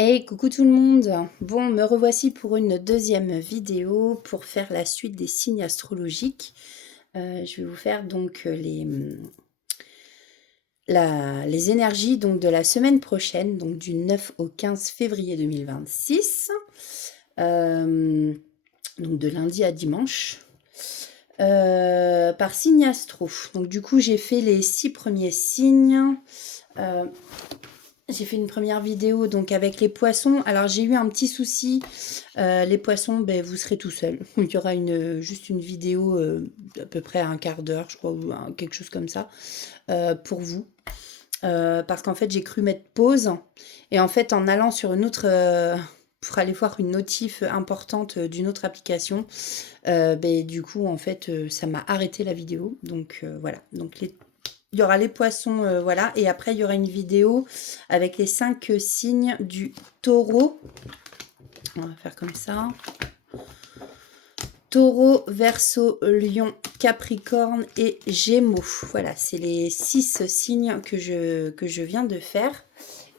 Hey, coucou tout le monde! Bon, me revoici pour une deuxième vidéo pour faire la suite des signes astrologiques. Je vais vous faire donc les énergies donc, de la semaine prochaine, donc du 9 au 15 février 2026, donc de lundi à dimanche, par signe astro. Donc du coup, j'ai fait les 6 premiers signes. Euh, J'ai fait une première vidéo donc avec les poissons. Alors j'ai eu un petit souci. Les poissons, ben, vous serez tout seul. Il y aura juste une vidéo d'à peu près un quart d'heure, je crois, ou quelque chose comme ça, pour vous. Parce qu'en fait, j'ai cru mettre pause. Et en fait, en allant sur une autre... pour aller voir une notif importante d'une autre application, ben, du coup, en fait, ça m'a arrêté la vidéo. Donc voilà. Donc il y aura les poissons, voilà. Et après, il y aura une vidéo avec les 5 signes du taureau. On va faire comme ça. Taureau, Verseau, Lion, Capricorne et Gémeaux. Voilà, c'est les 6 signes que je viens de faire.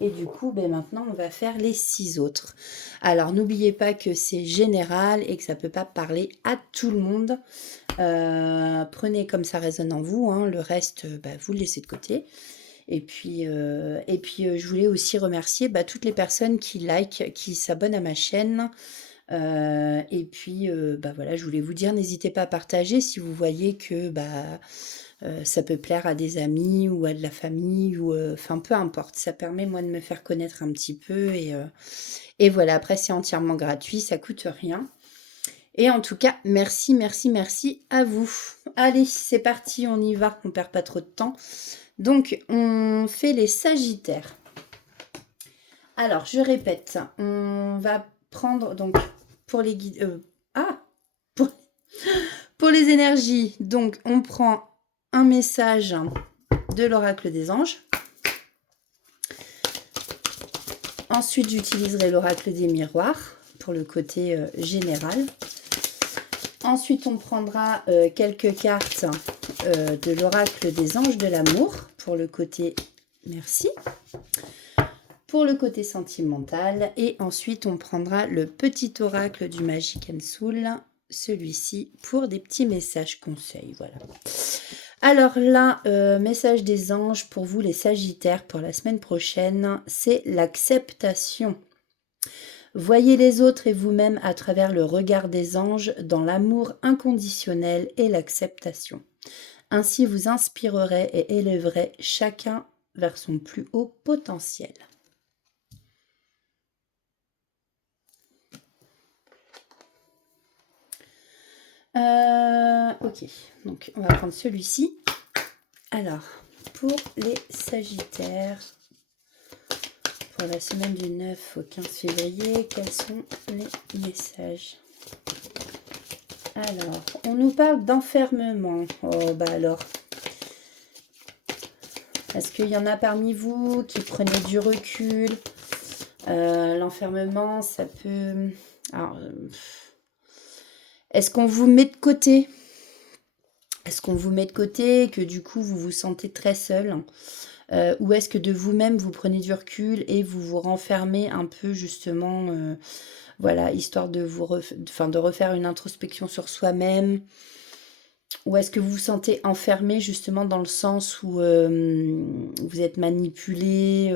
Et du coup, ben maintenant, on va faire les 6 autres. Alors, n'oubliez pas que c'est général et que ça ne peut pas parler à tout le monde. Prenez comme ça résonne en vous. Hein. Le reste, vous le laissez de côté. Et puis, je voulais aussi remercier toutes les personnes qui like, qui s'abonnent à ma chaîne. Et puis, voilà, je voulais vous dire, n'hésitez pas à partager si vous voyez que ça peut plaire à des amis ou à de la famille, ou enfin peu importe. Ça permet moi de me faire connaître un petit peu et voilà. Après, c'est entièrement gratuit, ça coûte rien. Et en tout cas, merci, merci, merci à vous. Allez, c'est parti, on y va, on perd pas trop de temps. Donc, on fait les Sagittaires. Alors, je répète, on va prendre donc pour les guides. Pour, pour les énergies, donc on prend un message de l'oracle des anges. Ensuite, j'utiliserai l'oracle des miroirs pour le côté général. Ensuite, on prendra quelques cartes de l'oracle des anges de l'amour pour le côté merci. Pour le côté sentimental. Et ensuite, on prendra le petit oracle du Magic and Soul, celui-ci, pour des petits messages conseils. Voilà. Alors là, message des anges pour vous les Sagittaires pour la semaine prochaine, c'est l'acceptation. Voyez les autres et vous-même à travers le regard des anges dans l'amour inconditionnel et l'acceptation. Ainsi vous inspirerez et élèverez chacun vers son plus haut potentiel. Ok, donc on va prendre celui-ci. Alors, pour les Sagittaires, pour la semaine du 9 au 15 février, quels sont les messages? Alors, on nous parle d'enfermement. Oh, bah alors. Est-ce qu'il y en a parmi vous qui prenez du recul? L'enfermement, ça peut... Alors, est-ce qu'on vous met de côté? Est-ce qu'on vous met de côté et que du coup, vous vous sentez très seul? Ou est-ce que de vous-même, vous prenez du recul et vous vous renfermez un peu justement, voilà, histoire de de refaire une introspection sur soi-même? Ou est-ce que vous vous sentez enfermé justement dans le sens où vous êtes manipulé,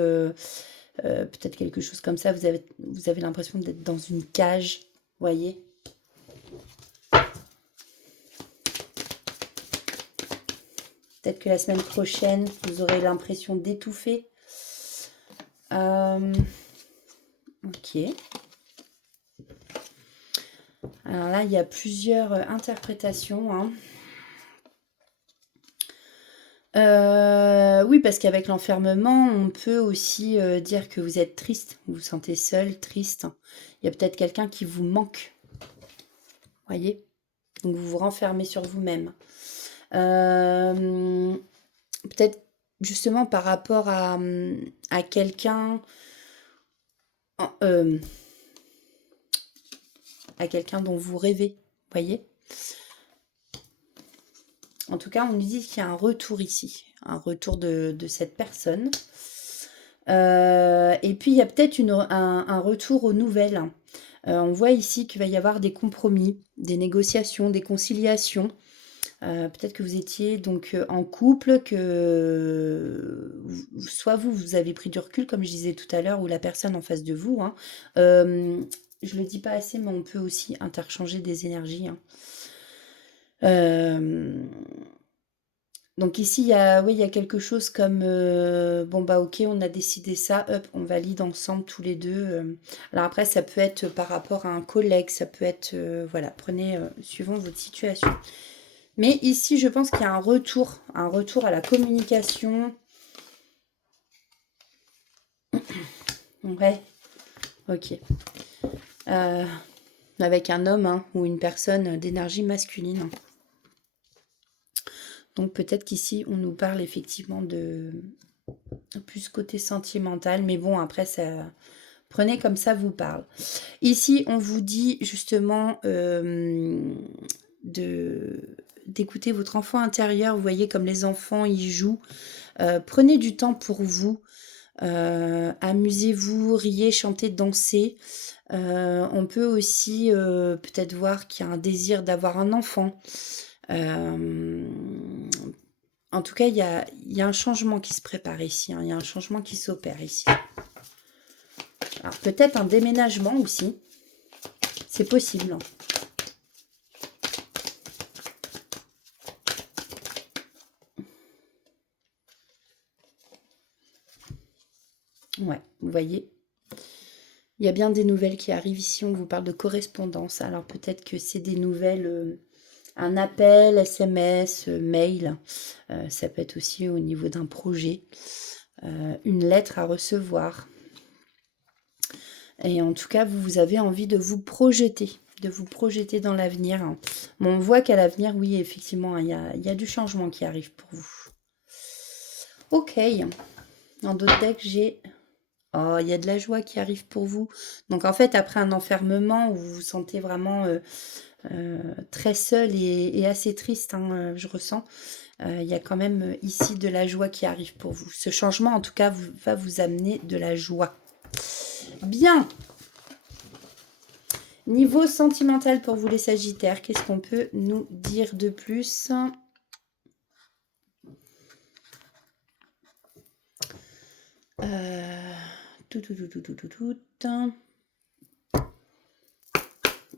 peut-être quelque chose comme ça, vous avez l'impression d'être dans une cage, voyez? Peut-être que la semaine prochaine, vous aurez l'impression d'étouffer. Ok. Alors là, il y a plusieurs interprétations. Hein. Oui, parce qu'avec l'enfermement, on peut aussi dire que vous êtes triste, vous vous sentez seul, triste. Il y a peut-être quelqu'un qui vous manque. Voyez? Donc vous vous renfermez sur vous-même. Peut-être justement par rapport à quelqu'un... à quelqu'un dont vous rêvez, voyez? En tout cas, on nous dit qu'il y a un retour ici, un retour de cette personne. Et puis, il y a peut-être un retour aux nouvelles. On voit ici qu'il va y avoir des compromis, des négociations, des conciliations. Peut-être que vous étiez donc en couple, que soit vous avez pris du recul, comme je disais tout à l'heure, ou la personne en face de vous, hein. Je le dis pas assez, mais on peut aussi interchanger des énergies, hein. Euh, donc ici, oui, il y a quelque chose comme, bon bah ok, on a décidé ça, hop, on valide ensemble tous les deux. Alors après, ça peut être par rapport à un collègue, ça peut être, voilà, prenez, suivant votre situation. Mais ici, je pense qu'il y a un retour à la communication. Ouais, ok. Euh, avec un homme, hein, ou une personne d'énergie masculine. Donc peut-être qu'ici, on nous parle effectivement de plus côté sentimental. Mais bon, après, ça... Prenez comme ça vous parle. Ici, on vous dit justement d'écouter votre enfant intérieur. Vous voyez comme les enfants, ils jouent. Prenez du temps pour vous. Amusez-vous, riez, chantez, dansez. On peut aussi peut-être voir qu'il y a un désir d'avoir un enfant. En tout cas, il y a un changement qui se prépare ici, hein. Il y a un changement qui s'opère ici. Alors peut-être un déménagement aussi. C'est possible. Ouais, vous voyez. Il y a bien des nouvelles qui arrivent ici. On vous parle de correspondance. Alors peut-être que c'est des nouvelles, un appel, SMS, mail. Ça peut être aussi au niveau d'un projet. Une lettre à recevoir. Et en tout cas, vous avez envie de vous projeter dans l'avenir. Mais on voit qu'à l'avenir, oui, effectivement, il y a du changement qui arrive pour vous. Ok. Dans d'autres decks, j'ai... Oh, il y a de la joie qui arrive pour vous. Donc en fait, après un enfermement où vous vous sentez vraiment très seul et assez triste, hein, je ressens, il y a quand même ici de la joie qui arrive pour vous. Ce changement, en tout cas, va vous amener de la joie. Bien. Niveau sentimental pour vous les Sagittaires, qu'est-ce qu'on peut nous dire de plus ?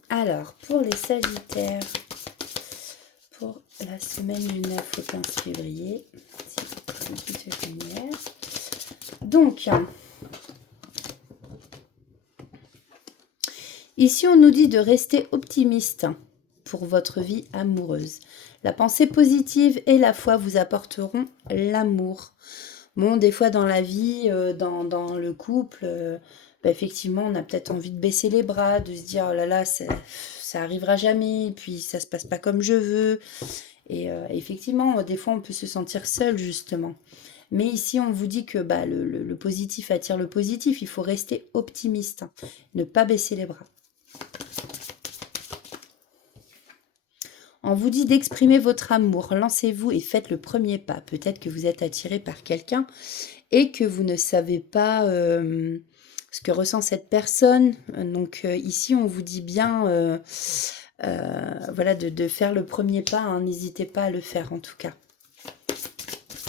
Alors, pour les Sagittaires, pour la semaine du 9 au 15 février, c'est une petite lumière. Donc, ici, on nous dit de rester optimiste pour votre vie amoureuse. La pensée positive et la foi vous apporteront l'amour. Bon, des fois dans la vie, dans le couple, bah, effectivement, on a peut-être envie de baisser les bras, de se dire, oh là là, ça arrivera jamais, et puis ça se passe pas comme je veux. Et effectivement, des fois, on peut se sentir seul, justement. Mais ici, on vous dit que bah, le positif attire le positif. Il faut rester optimiste, hein, ne pas baisser les bras. On vous dit d'exprimer votre amour. Lancez-vous et faites le premier pas. Peut-être que vous êtes attiré par quelqu'un et que vous ne savez pas ce que ressent cette personne. Donc ici, on vous dit bien voilà, de faire le premier pas, hein. N'hésitez pas à le faire en tout cas.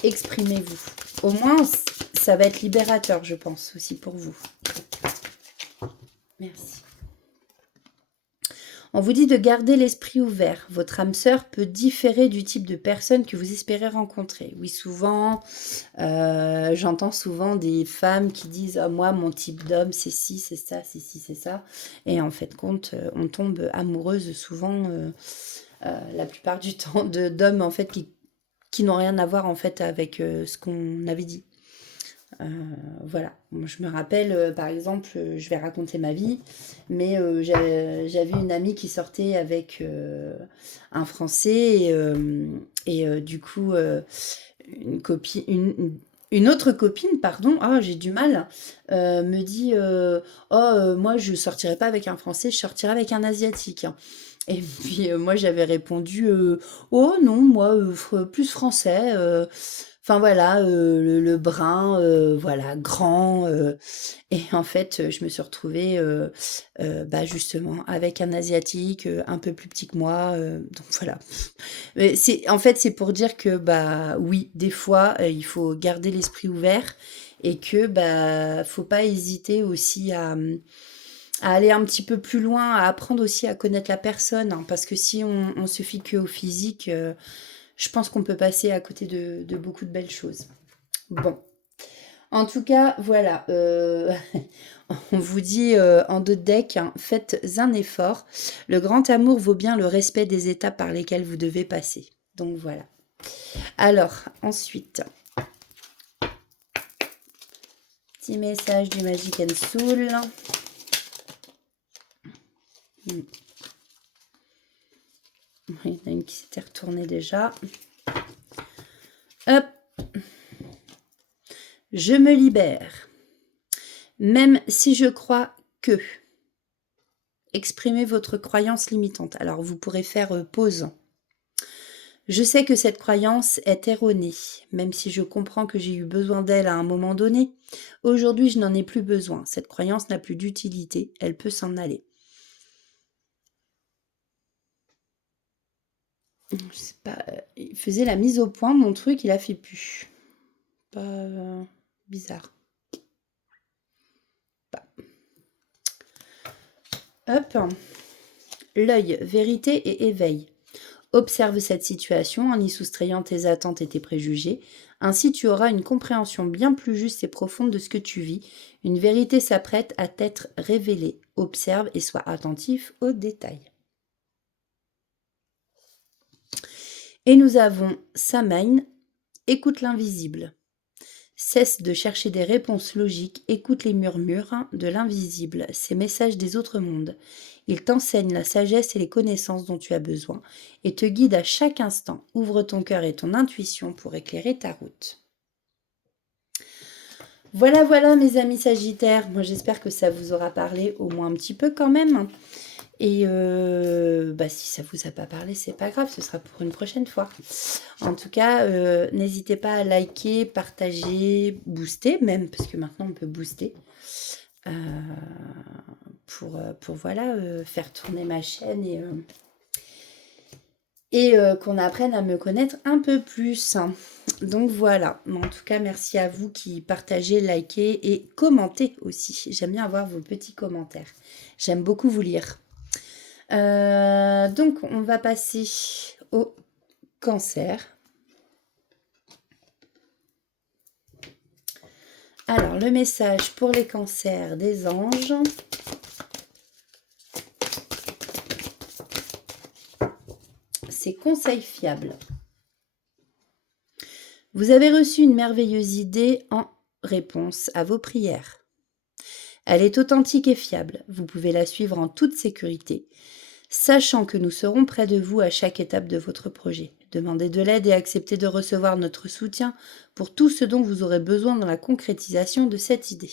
Exprimez-vous. Au moins, ça va être libérateur, je pense, aussi pour vous. Merci. On vous dit de garder l'esprit ouvert. Votre âme sœur peut différer du type de personne que vous espérez rencontrer. Oui, souvent, j'entends souvent des femmes qui disent « moi, mon type d'homme, c'est ci, c'est ça, c'est ci, c'est ça ». Et en fait, compte, on tombe amoureuse souvent, la plupart du temps, d'hommes en fait qui n'ont rien à voir en fait avec ce qu'on avait dit. Voilà, moi, je me rappelle, par exemple, je vais raconter ma vie, mais j'avais une amie qui sortait avec un Français et du coup, une autre copine, pardon, j'ai du mal, me dit moi je sortirai pas avec un Français, je sortirai avec un Asiatique. Et puis moi j'avais répondu oh non, moi plus français. Enfin voilà, le brun, voilà, grand, et en fait, je me suis retrouvée, bah, justement avec un asiatique, un peu plus petit que moi, donc voilà. Mais c'est en fait, c'est pour dire que, bah, oui, des fois, il faut garder l'esprit ouvert et que, bah, faut pas hésiter aussi à aller un petit peu plus loin, à apprendre aussi à connaître la personne, hein, parce que si on se fie qu'au physique, je pense qu'on peut passer à côté de beaucoup de belles choses. Bon, en tout cas, voilà, on vous dit en deux decks, hein, faites un effort. Le grand amour vaut bien le respect des étapes par lesquelles vous devez passer. Donc voilà. Alors, ensuite, petit message du Magic and Soul. Il y en a une qui s'était retournée déjà. Hop. Je me libère. Même si je crois que. Exprimez votre croyance limitante. Alors, vous pourrez faire pause. Je sais que cette croyance est erronée, même si je comprends que j'ai eu besoin d'elle à un moment donné. Aujourd'hui, je n'en ai plus besoin. Cette croyance n'a plus d'utilité. Elle peut s'en aller. Je sais pas, il faisait la mise au point, mon truc, il a fait plus. Pas bizarre. Pas. Hop. L'œil, vérité et éveil. Observe cette situation en y soustrayant tes attentes et tes préjugés. Ainsi, tu auras une compréhension bien plus juste et profonde de ce que tu vis. Une vérité s'apprête à t'être révélée. Observe et sois attentif aux détails. Et nous avons Samhain, écoute l'invisible. Cesse de chercher des réponses logiques, écoute les murmures de l'invisible, ces messages des autres mondes. Ils t'enseignent la sagesse et les connaissances dont tu as besoin et te guident à chaque instant. Ouvre ton cœur et ton intuition pour éclairer ta route. Voilà, voilà mes amis Sagittaires. Moi j'espère que ça vous aura parlé au moins un petit peu quand même. Et bah, si ça vous a pas parlé, c'est pas grave, ce sera pour une prochaine fois. En tout cas, n'hésitez pas à liker, partager, booster même, parce que maintenant on peut booster. Pour voilà, faire tourner ma chaîne et qu'on apprenne à me connaître un peu plus. Donc voilà, en tout cas, merci à vous qui partagez, likez et commentez aussi. J'aime bien avoir vos petits commentaires. J'aime beaucoup vous lire. Donc, on va passer au cancer. Alors, le message pour les cancers des anges. C'est conseil fiable. Vous avez reçu une merveilleuse idée en réponse à vos prières. Elle est authentique et fiable. Vous pouvez la suivre en toute sécurité, sachant que nous serons près de vous à chaque étape de votre projet. Demandez de l'aide et acceptez de recevoir notre soutien pour tout ce dont vous aurez besoin dans la concrétisation de cette idée.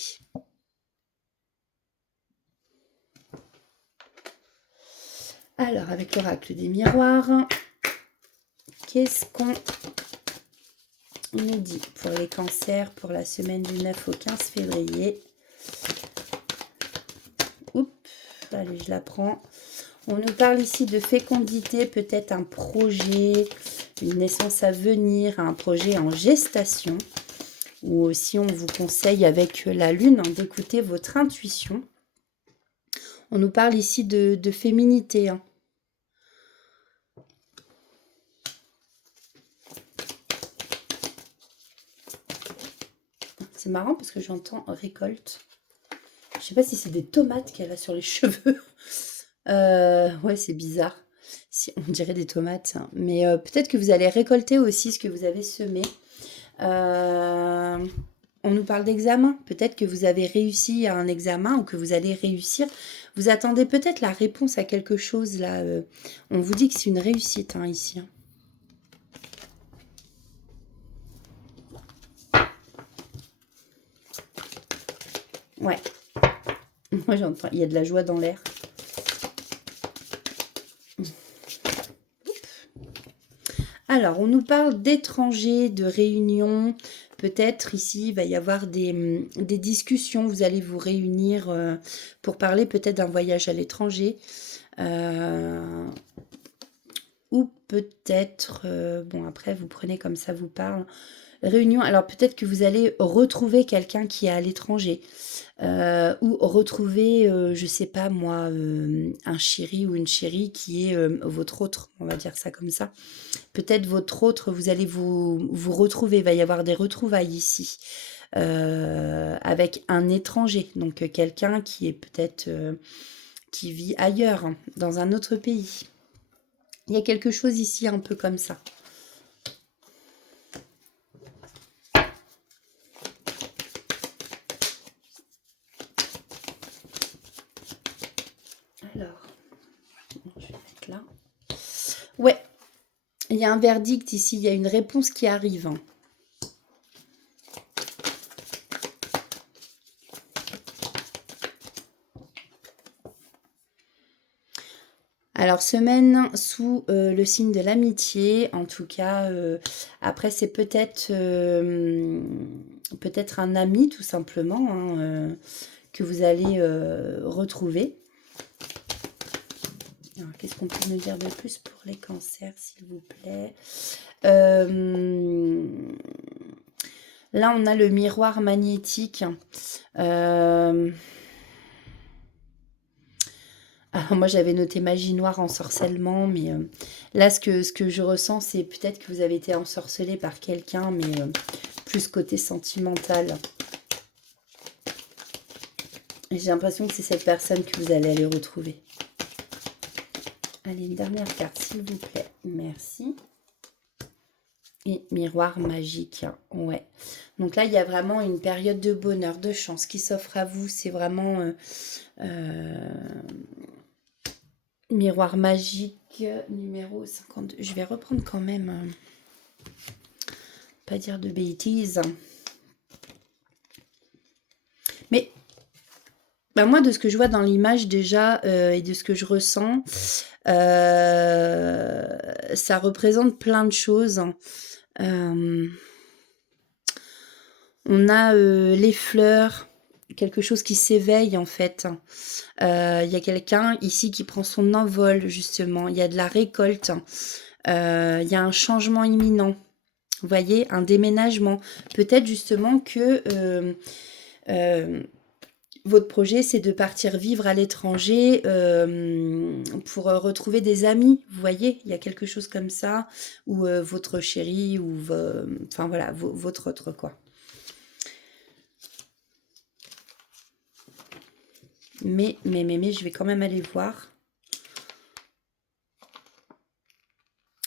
Alors, avec l'oracle des miroirs, qu'est-ce qu'on nous dit pour les cancers pour la semaine du 9 au 15 février? Oups, allez, je la prends. On nous parle ici de fécondité, peut-être un projet, une naissance à venir, un projet en gestation. Ou aussi, on vous conseille avec la lune d'écouter votre intuition. On nous parle ici de féminité. C'est marrant parce que j'entends récolte. Je sais pas si c'est des tomates qu'elle a sur les cheveux. Ouais, c'est bizarre. Si, on dirait des tomates. Mais peut-être que vous allez récolter aussi ce que vous avez semé. On nous parle d'examen. Peut-être que vous avez réussi à un examen ou que vous allez réussir. Vous attendez peut-être la réponse à quelque chose là. On vous dit que c'est une réussite ici. Ouais. Moi j'entends, il y a de la joie dans l'air. Alors, on nous parle d'étrangers, de réunions. Peut-être ici, il va y avoir des discussions. Vous allez vous réunir pour parler peut-être d'un voyage à l'étranger. Ou peut-être, bon après, vous prenez comme ça vous parle. Réunion, alors peut-être que vous allez retrouver quelqu'un qui est à l'étranger. Ou retrouver, je sais pas moi, un chéri ou une chérie qui est votre autre, on va dire ça comme ça. Peut-être votre autre, vous allez vous retrouver, il va y avoir des retrouvailles ici, avec un étranger, donc quelqu'un qui est peut-être, qui vit ailleurs, hein, dans un autre pays. Il y a quelque chose ici un peu comme ça. Alors, je vais mettre là. Ouais, il y a un verdict ici, il y a une réponse qui arrive. Alors, semaine sous le signe de l'amitié, en tout cas, après c'est peut-être peut-être un ami tout simplement, hein, que vous allez retrouver. Alors, qu'est-ce qu'on peut nous dire de plus pour les cancers, s'il vous plaît? Là, on a le miroir magnétique. Alors moi, j'avais noté magie noire, ensorcellement, mais là, ce que je ressens, c'est peut-être que vous avez été ensorcelé par quelqu'un, mais plus côté sentimental. J'ai l'impression que c'est cette personne que vous allez aller retrouver. Allez, une dernière carte, s'il vous plaît. Merci. Et miroir magique, ouais. Donc là, il y a vraiment une période de bonheur, de chance qui s'offre à vous. C'est vraiment miroir magique numéro 52. Je vais reprendre quand même, pas dire de bêtises. Mais bah, moi, de ce que je vois dans l'image déjà et de ce que je ressens, ça représente plein de choses. On a les fleurs, quelque chose qui s'éveille en fait. Il y a quelqu'un ici qui prend son envol justement. Il y a de la récolte. Il y a un changement imminent. Vous voyez, un déménagement. Peut-être justement que votre projet, c'est de partir vivre à l'étranger pour retrouver des amis. Vous voyez, il y a quelque chose comme ça. Ou votre chéri, ou enfin voilà, votre autre quoi. Mais, je vais quand même aller voir.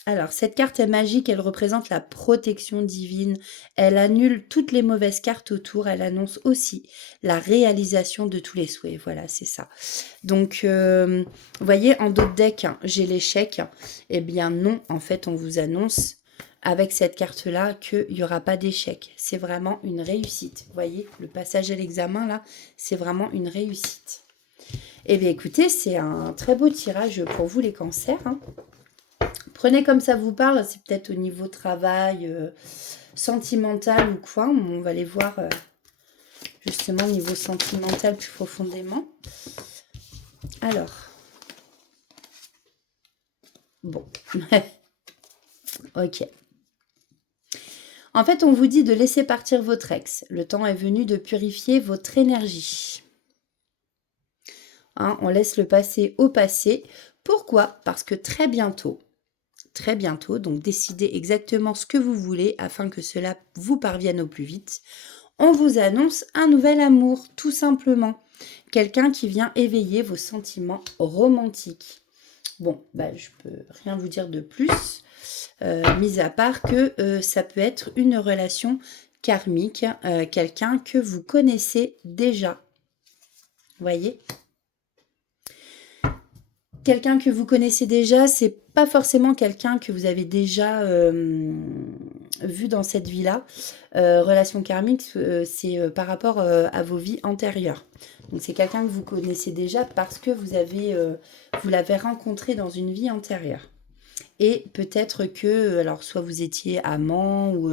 Alors, cette carte est magique, elle représente la protection divine. Elle annule toutes les mauvaises cartes autour. Elle annonce aussi la réalisation de tous les souhaits. Voilà, c'est ça. Donc, vous voyez, en d'autres decks, hein, j'ai l'échec. Eh bien non, en fait, on vous annonce avec cette carte-là qu'il n'y aura pas d'échec. C'est vraiment une réussite. Vous voyez, le passage à l'examen, là, c'est vraiment une réussite. Eh bien, écoutez, c'est un très beau tirage pour vous, les cancers. Hein. Prenez comme ça vous parle. C'est peut-être au niveau travail, sentimental ou quoi. On va aller voir justement au niveau sentimental plus profondément. Alors. Bon. Ok. En fait, on vous dit de laisser partir votre ex. Le temps est venu de purifier votre énergie. Hein, on laisse le passé au passé. Pourquoi? Parce que très bientôt, donc décidez exactement ce que vous voulez afin que cela vous parvienne au plus vite. On vous annonce un nouvel amour, tout simplement. Quelqu'un qui vient éveiller vos sentiments romantiques. Bon, bah, je peux rien vous dire de plus, mis à part que ça peut être une relation karmique, quelqu'un que vous connaissez déjà. Voyez ? Quelqu'un que vous connaissez déjà, c'est pas forcément quelqu'un que vous avez déjà vu dans cette vie-là. Relation karmique, c'est par rapport à vos vies antérieures. Donc c'est quelqu'un que vous connaissez déjà parce que vous l'avez rencontré dans une vie antérieure. Et peut-être que, alors soit vous étiez amant ou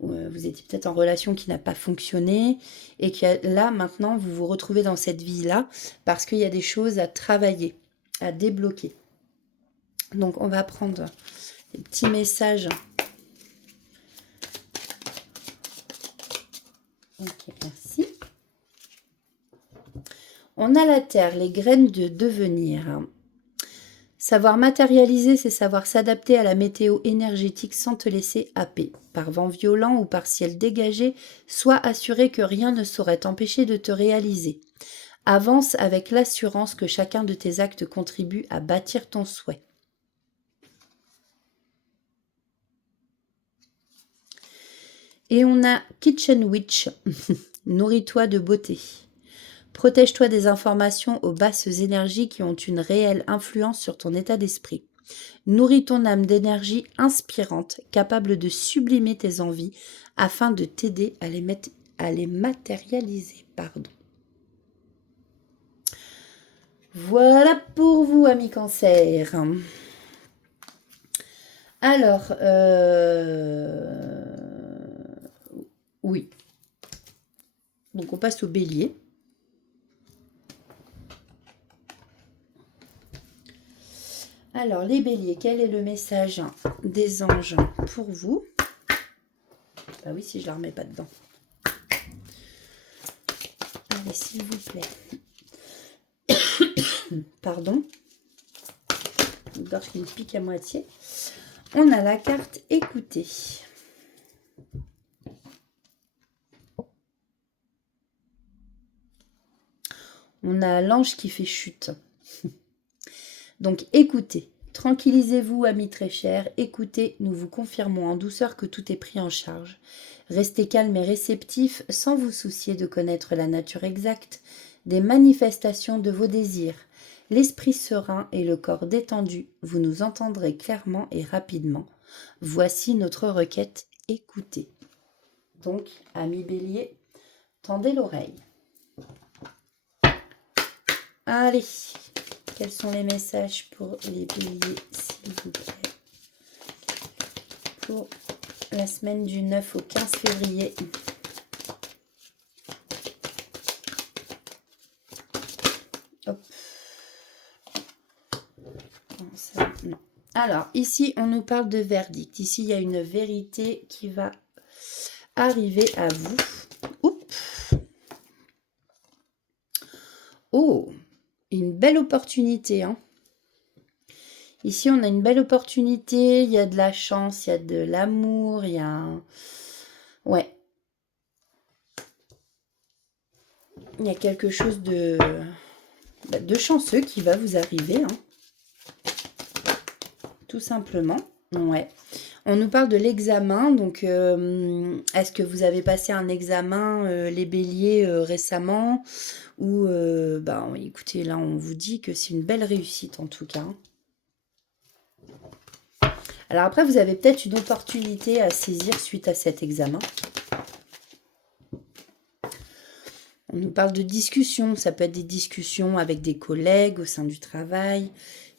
vous étiez peut-être en relation qui n'a pas fonctionné et que là maintenant vous vous retrouvez dans cette vie-là parce qu'il y a des choses à travailler, à débloquer. Donc on va prendre des petits messages. Ok, merci. On a la terre, les graines de devenir. Savoir matérialiser, c'est savoir s'adapter à la météo énergétique sans te laisser happer. Par vent violent ou par ciel dégagé, sois assuré que rien ne saurait t'empêcher de te réaliser. Avance avec l'assurance que chacun de tes actes contribue à bâtir ton souhait. Et on a Kitchen Witch. Nourris-toi de beauté. Protège-toi des informations aux basses énergies qui ont une réelle influence sur ton état d'esprit. Nourris ton âme d'énergie inspirante, capable de sublimer tes envies, afin de t'aider à les matérialiser. Pardon. Voilà pour vous, amis Cancer. Alors, oui. Donc, on passe au Bélier. Alors, les Béliers, quel est le message des anges pour vous? Bah oui, si je ne la remets pas dedans. Allez, s'il vous plaît. Pardon. Une gorge qui me pique à moitié. On a la carte écoutez. On a l'ange qui fait chute. Donc écoutez, tranquillisez-vous amis très chers, écoutez, nous vous confirmons en douceur que tout est pris en charge. Restez calme et réceptif sans vous soucier de connaître la nature exacte des manifestations de vos désirs. L'esprit serein et le corps détendu, vous nous entendrez clairement et rapidement. Voici notre requête, écoutez. Donc, amis Bélier, tendez l'oreille. Allez, quels sont les messages pour les Béliers, s'il vous plaît? Pour la semaine du 9 au 15 février. Hop. Non, ça, non. Alors, ici, on nous parle de verdict. Ici, il y a une vérité qui va arriver à vous. Oups. Oh, une belle opportunité, hein. Ici, on a une belle opportunité, il y a de la chance, il y a de l'amour, il y a... Ouais. Il y a quelque chose de chanceux qui va vous arriver, hein. Tout simplement. Ouais. On nous parle de l'examen, donc est-ce que vous avez passé un examen, les béliers, récemment? Ou, ben, écoutez, là, on vous dit que c'est une belle réussite, en tout cas. Alors après, vous avez peut-être une opportunité à saisir suite à cet examen. On nous parle de discussions. Ça peut être des discussions avec des collègues au sein du travail.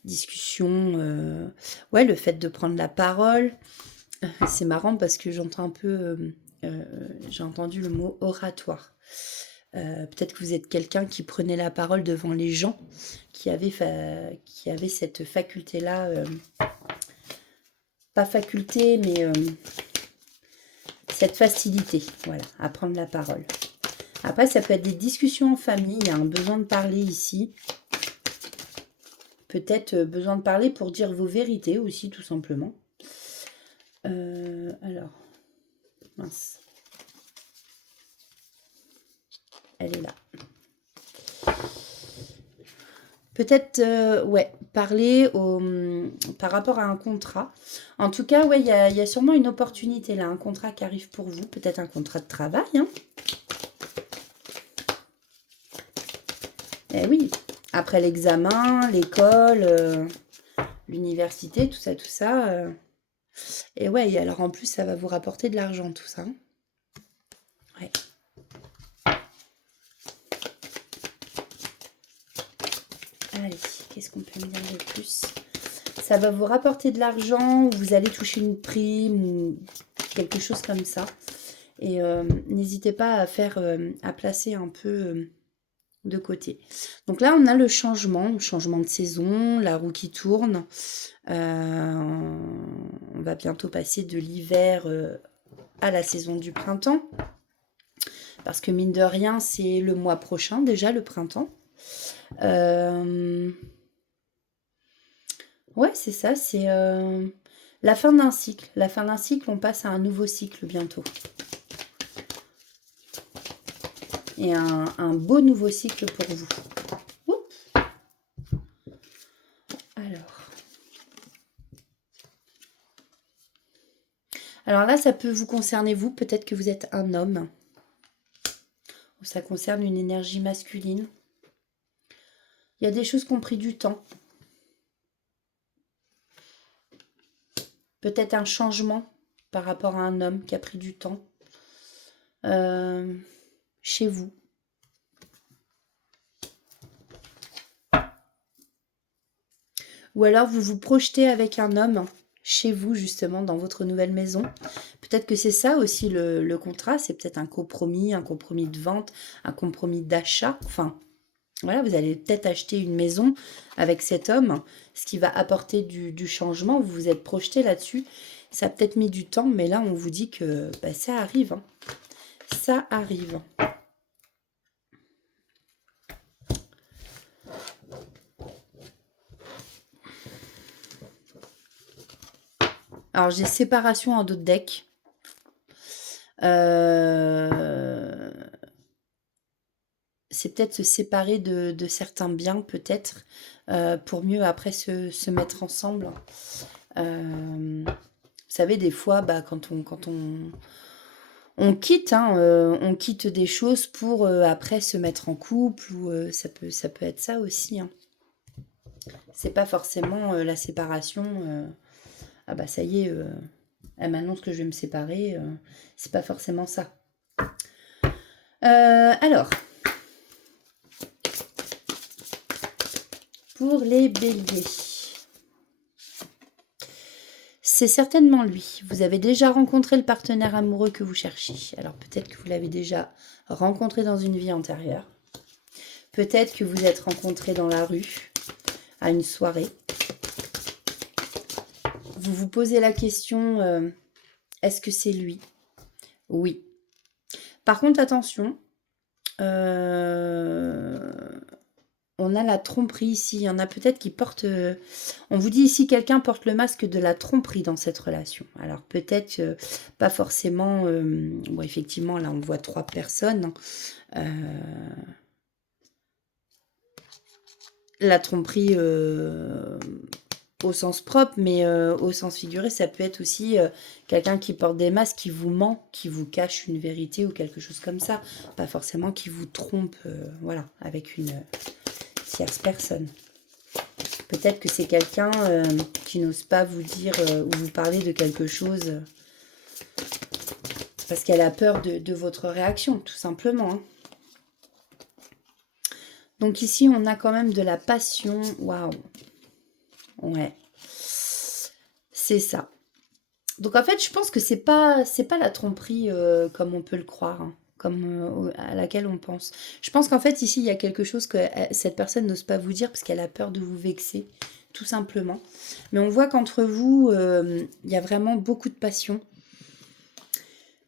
Discussions... Ouais, le fait de prendre la parole. C'est marrant parce que j'entends un peu... j'ai entendu le mot oratoire. Peut-être que vous êtes quelqu'un qui prenait la parole devant les gens, qui avait cette faculté-là... pas faculté, mais cette facilité, voilà, à prendre la parole. Après, ça peut être des discussions en famille, il y a un besoin de parler ici. Peut-être besoin de parler pour dire vos vérités aussi, tout simplement. Alors, mince. Elle est là. Peut-être, ouais, parler par rapport à un contrat. En tout cas, ouais, il y a sûrement une opportunité là, un contrat qui arrive pour vous. Peut-être un contrat de travail, hein. Eh oui, après l'examen, l'école, l'université, tout ça. Et ouais, et alors en plus, ça va vous rapporter de l'argent, tout ça. Ouais. Allez, qu'est-ce qu'on peut me dire de plus? Ça va vous rapporter de l'argent, ou vous allez toucher une prime, ou quelque chose comme ça. Et n'hésitez pas à à placer un peu de côté. Donc là, on a le changement de saison, la roue qui tourne. On va bientôt passer de l'hiver à la saison du printemps. Parce que mine de rien, c'est le mois prochain déjà, le printemps. Ouais, c'est ça, c'est la fin d'un cycle. La fin d'un cycle, on passe à un nouveau cycle bientôt. Et un beau nouveau cycle pour vous. Oups. Alors là, ça peut vous concerner vous. Peut-être que vous êtes un homme. Ça concerne une énergie masculine. Il y a des choses qui ont pris du temps. Peut-être un changement par rapport à un homme qui a pris du temps. Chez vous. Ou alors vous vous projetez avec un homme chez vous, justement, dans votre nouvelle maison. Peut-être que c'est ça aussi le contrat. C'est peut-être un compromis de vente, un compromis d'achat. Enfin, voilà, vous allez peut-être acheter une maison avec cet homme, ce qui va apporter du changement. Vous vous êtes projeté là-dessus. Ça a peut-être mis du temps, mais là, on vous dit que bah, ça arrive. Hein. Ça arrive. Alors, j'ai séparation en d'autres decks. C'est peut-être se séparer de certains biens, peut-être, pour mieux après se mettre ensemble. Vous savez, des fois, bah, quand on quitte, hein, on quitte des choses pour après se mettre en couple, ou ça peut être ça aussi. Hein. C'est pas forcément la séparation. Ah bah ça y est, elle m'annonce que je vais me séparer. C'est pas forcément ça. Alors, pour les béliers, c'est certainement lui. Vous avez déjà rencontré le partenaire amoureux que vous cherchez. Alors peut-être que vous l'avez déjà rencontré dans une vie antérieure. Peut-être que vous êtes rencontrés dans la rue, à une soirée. Vous vous posez la question, est-ce que c'est lui? Oui. Par contre, attention, on a la tromperie ici. Il y en a peut-être qui portent... on vous dit ici, quelqu'un porte le masque de la tromperie dans cette relation. Alors peut-être pas forcément... bon, effectivement, là, on voit 3 personnes. La tromperie au sens propre, mais au sens figuré, ça peut être aussi quelqu'un qui porte des masques, qui vous ment, qui vous cache une vérité ou quelque chose comme ça. Pas forcément qui vous trompe, voilà, avec une tierce personne. Peut-être que c'est quelqu'un qui n'ose pas vous dire ou vous parler de quelque chose parce qu'elle a peur de votre réaction, tout simplement. Hein. Donc ici, on a quand même de la passion. Waouh. Ouais. C'est ça. Donc en fait, je pense que c'est pas la tromperie comme on peut le croire, hein, comme à laquelle on pense. Je pense qu'en fait ici il y a quelque chose que cette personne n'ose pas vous dire parce qu'elle a peur de vous vexer, tout simplement. Mais on voit qu'entre vous, il y a vraiment beaucoup de passion.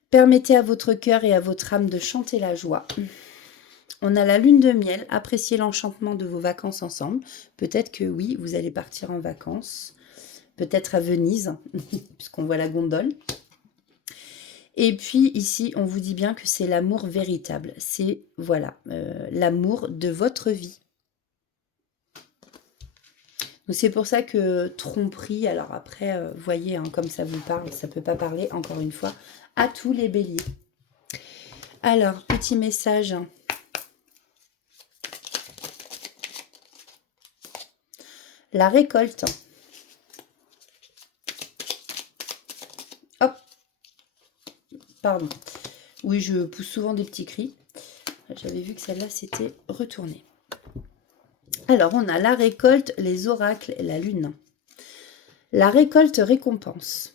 Permettez à votre cœur et à votre âme de chanter la joie. On a la lune de miel, appréciez l'enchantement de vos vacances ensemble. Peut-être que oui, vous allez partir en vacances. Peut-être à Venise, puisqu'on voit la gondole. Et puis ici, on vous dit bien que c'est l'amour véritable. C'est, voilà, l'amour de votre vie. Donc c'est pour ça que tromperie, alors après, voyez, hein, comme ça vous parle, ça ne peut pas parler, encore une fois, à tous les béliers. Alors, petit message. La récolte. Hop. Pardon. Oui, je pousse souvent des petits cris. J'avais vu que celle-là s'était retournée. Alors, on a la récolte, les oracles et la lune. La récolte récompense.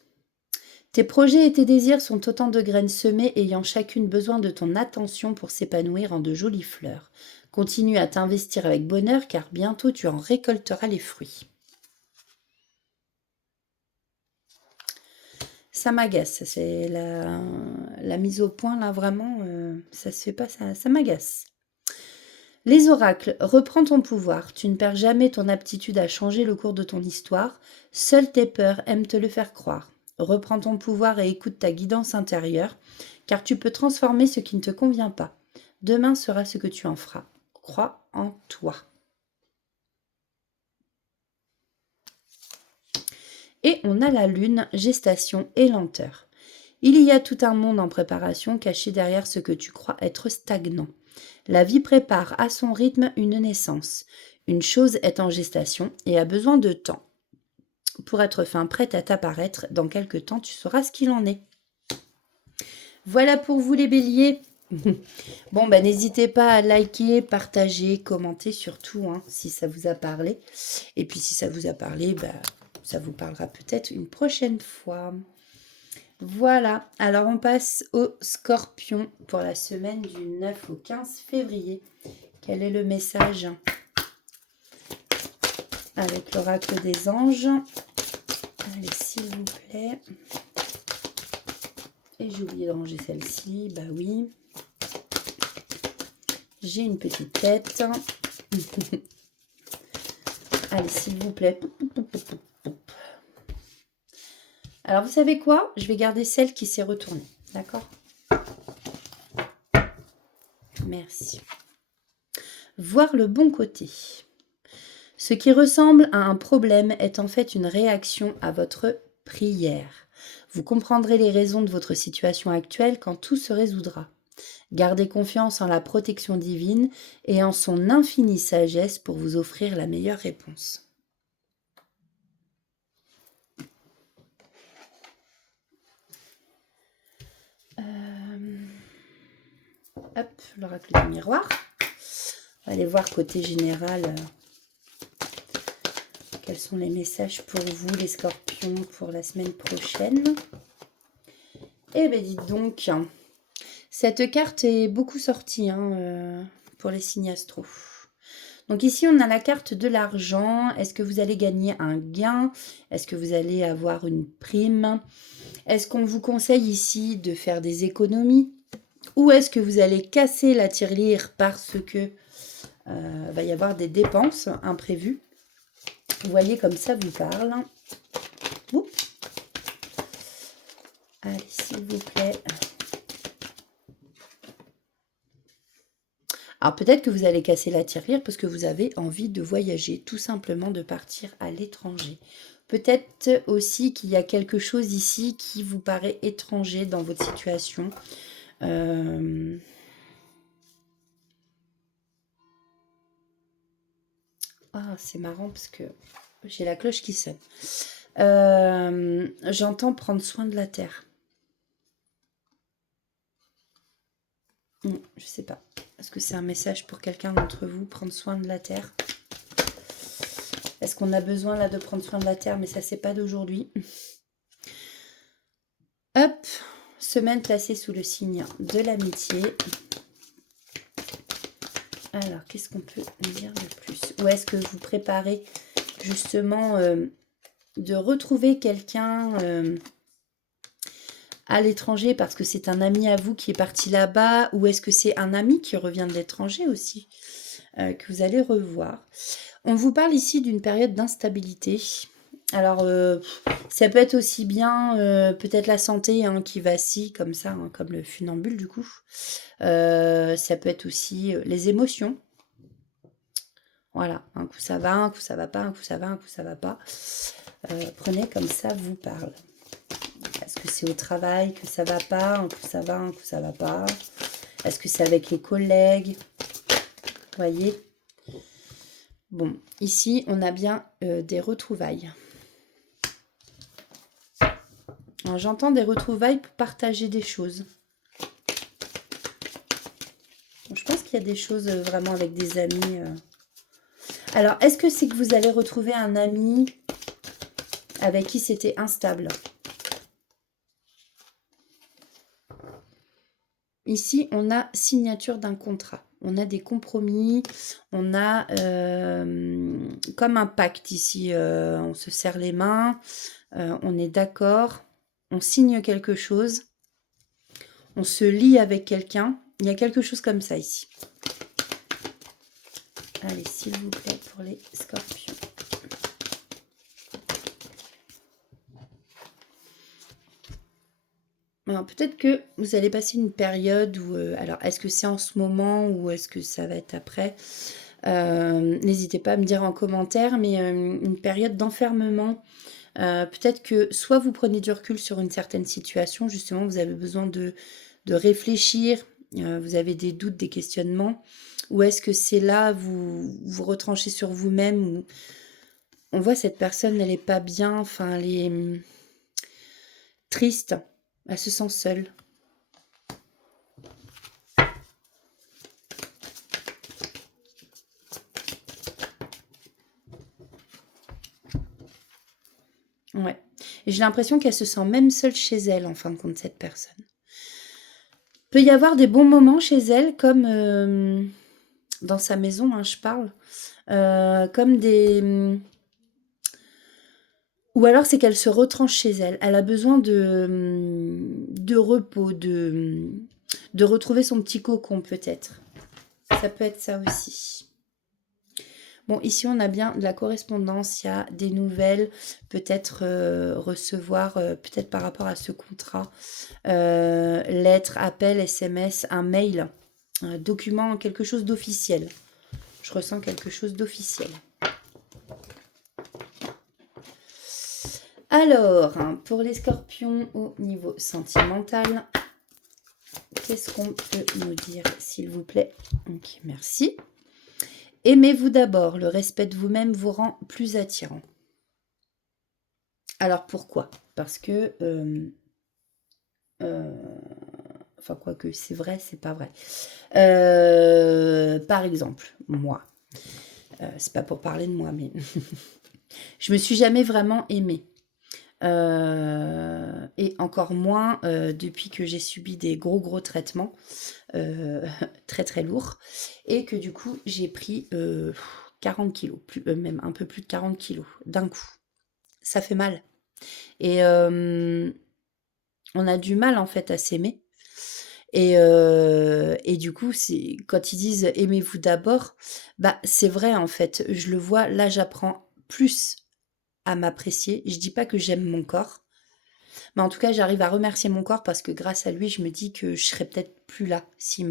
Tes projets et tes désirs sont autant de graines semées ayant chacune besoin de ton attention pour s'épanouir en de jolies fleurs. Continue à t'investir avec bonheur car bientôt tu en récolteras les fruits. Ça m'agace, c'est la mise au point là vraiment, ça se fait pas, ça m'agace. Les oracles, reprends ton pouvoir, tu ne perds jamais ton aptitude à changer le cours de ton histoire, seules tes peurs aiment te le faire croire. Reprends ton pouvoir et écoute ta guidance intérieure, car tu peux transformer ce qui ne te convient pas. Demain sera ce que tu en feras. Crois en toi. Et on a la lune, gestation et lenteur. Il y a tout un monde en préparation caché derrière ce que tu crois être stagnant. La vie prépare à son rythme une naissance. Une chose est en gestation et a besoin de temps. Pour être fin prête à t'apparaître, dans quelque temps tu sauras ce qu'il en est. Voilà pour vous les béliers. Bon, bah n'hésitez pas à liker, partager, commenter surtout, hein, si ça vous a parlé. Et puis si ça vous a parlé, bah, ça vous parlera peut-être une prochaine fois. Voilà, alors on passe au Scorpion pour la semaine du 9 au 15 février. Quel est le message avec l'oracle des anges? Allez, s'il vous plaît. Et j'ai oublié de ranger celle-ci, bah oui. J'ai une petite tête. Allez, s'il vous plaît. Alors, vous savez quoi? Je vais garder celle qui s'est retournée. D'accord? Merci. Voir le bon côté. Ce qui ressemble à un problème est en fait une réaction à votre prière. Vous comprendrez les raisons de votre situation actuelle quand tout se résoudra. Gardez confiance en la protection divine et en son infinie sagesse pour vous offrir la meilleure réponse. Hop, l'oracle du miroir. On va aller voir côté général quels sont les messages pour vous, les scorpions, pour la semaine prochaine. Eh bien, dites donc, cette carte est beaucoup sortie pour les signes astro. Donc ici, on a la carte de l'argent. Est-ce que vous allez gagner un gain? Est-ce que vous allez avoir une prime? Est-ce qu'on vous conseille ici de faire des économies? Ou est-ce que vous allez casser la tirelire parce que va y avoir des dépenses imprévues? Vous voyez comme ça vous parle. Oups. Allez, s'il vous plaît. Alors peut-être que vous allez casser la tirelire parce que vous avez envie de voyager, tout simplement de partir à l'étranger. Peut-être aussi qu'il y a quelque chose ici qui vous paraît étranger dans votre situation. Ah, c'est marrant parce que j'ai la cloche qui sonne. J'entends prendre soin de la terre. Je sais pas. Est-ce que c'est un message pour quelqu'un d'entre vous, prendre soin de la terre? Est-ce qu'on a besoin là de prendre soin de la terre? Mais ça, c'est pas d'aujourd'hui. Hop, semaine placée sous le signe de l'amitié. Alors, qu'est-ce qu'on peut dire de plus? Ou est-ce que vous préparez justement de retrouver quelqu'un à l'étranger parce que c'est un ami à vous qui est parti là-bas? Ou est-ce que c'est un ami qui revient de l'étranger aussi que vous allez revoir? On vous parle ici d'une période d'instabilité. Alors, ça peut être aussi bien peut-être la santé qui vacille comme ça, comme le funambule du coup. Ça peut être aussi les émotions. Voilà, un coup ça va, un coup ça va pas, un coup ça va, un coup ça va pas. Prenez comme ça vous parle. Est-ce que c'est au travail que ça va pas, un coup ça va, un coup ça va pas? Est-ce que c'est avec les collègues? Vous voyez? Bon, ici on a bien des retrouvailles. J'entends des retrouvailles pour partager des choses. Je pense qu'il y a des choses vraiment avec des amis. Alors, est-ce que c'est que vous allez retrouver un ami avec qui c'était instable. Ici, on a signature d'un contrat. On a des compromis, on a comme un pacte ici. On se serre les mains, on est d'accord, on signe quelque chose, on se lie avec quelqu'un. Il y a quelque chose comme ça ici. Allez, s'il vous plaît, pour les scorpions. Alors, peut-être que vous allez passer une période où... alors, est-ce que c'est en ce moment ou est-ce que ça va être après? N'hésitez pas à me dire en commentaire, mais une période d'enfermement. Peut-être que soit vous prenez du recul sur une certaine situation, justement, vous avez besoin de réfléchir, vous avez des doutes, des questionnements, ou est-ce que c'est là, vous vous retranchez sur vous-même, ou on voit cette personne, elle n'est pas bien, enfin, elle est triste, elle se sent seule. Ouais. Et j'ai l'impression qu'elle se sent même seule chez elle, en fin de compte, cette personne. Peut y avoir des bons moments chez elle, comme dans sa maison, hein, je parle, comme des... Ou alors c'est qu'elle se retranche chez elle. Elle a besoin de repos, de retrouver son petit cocon peut-être. Ça peut être ça aussi. Bon, ici on a bien de la correspondance, il y a des nouvelles, peut-être recevoir, peut-être par rapport à ce contrat, lettre, appel, SMS, un mail, un document, quelque chose d'officiel. Je ressens quelque chose d'officiel. Alors, pour les scorpions au niveau sentimental, qu'est-ce qu'on peut nous dire, s'il vous plaît? Ok, merci. Aimez-vous d'abord. Le respect de vous-même vous rend plus attirant. Alors, pourquoi? Parce que... enfin, quoique, c'est vrai, c'est pas vrai. Par exemple, moi. C'est pas pour parler de moi, mais... je me suis jamais vraiment aimée. Et encore moins depuis que j'ai subi des gros traitements très très lourds et que du coup j'ai pris 40 kilos, même un peu plus de 40 kilos d'un coup. Ça fait mal. Et on a du mal en fait à s'aimer. Et du coup, quand ils disent aimez-vous d'abord, bah c'est vrai en fait, je le vois, là j'apprends plus à m'apprécier. Je dis pas que j'aime mon corps, mais en tout cas, j'arrive à remercier mon corps parce que grâce à lui, je me dis que je serais peut-être plus là. S'il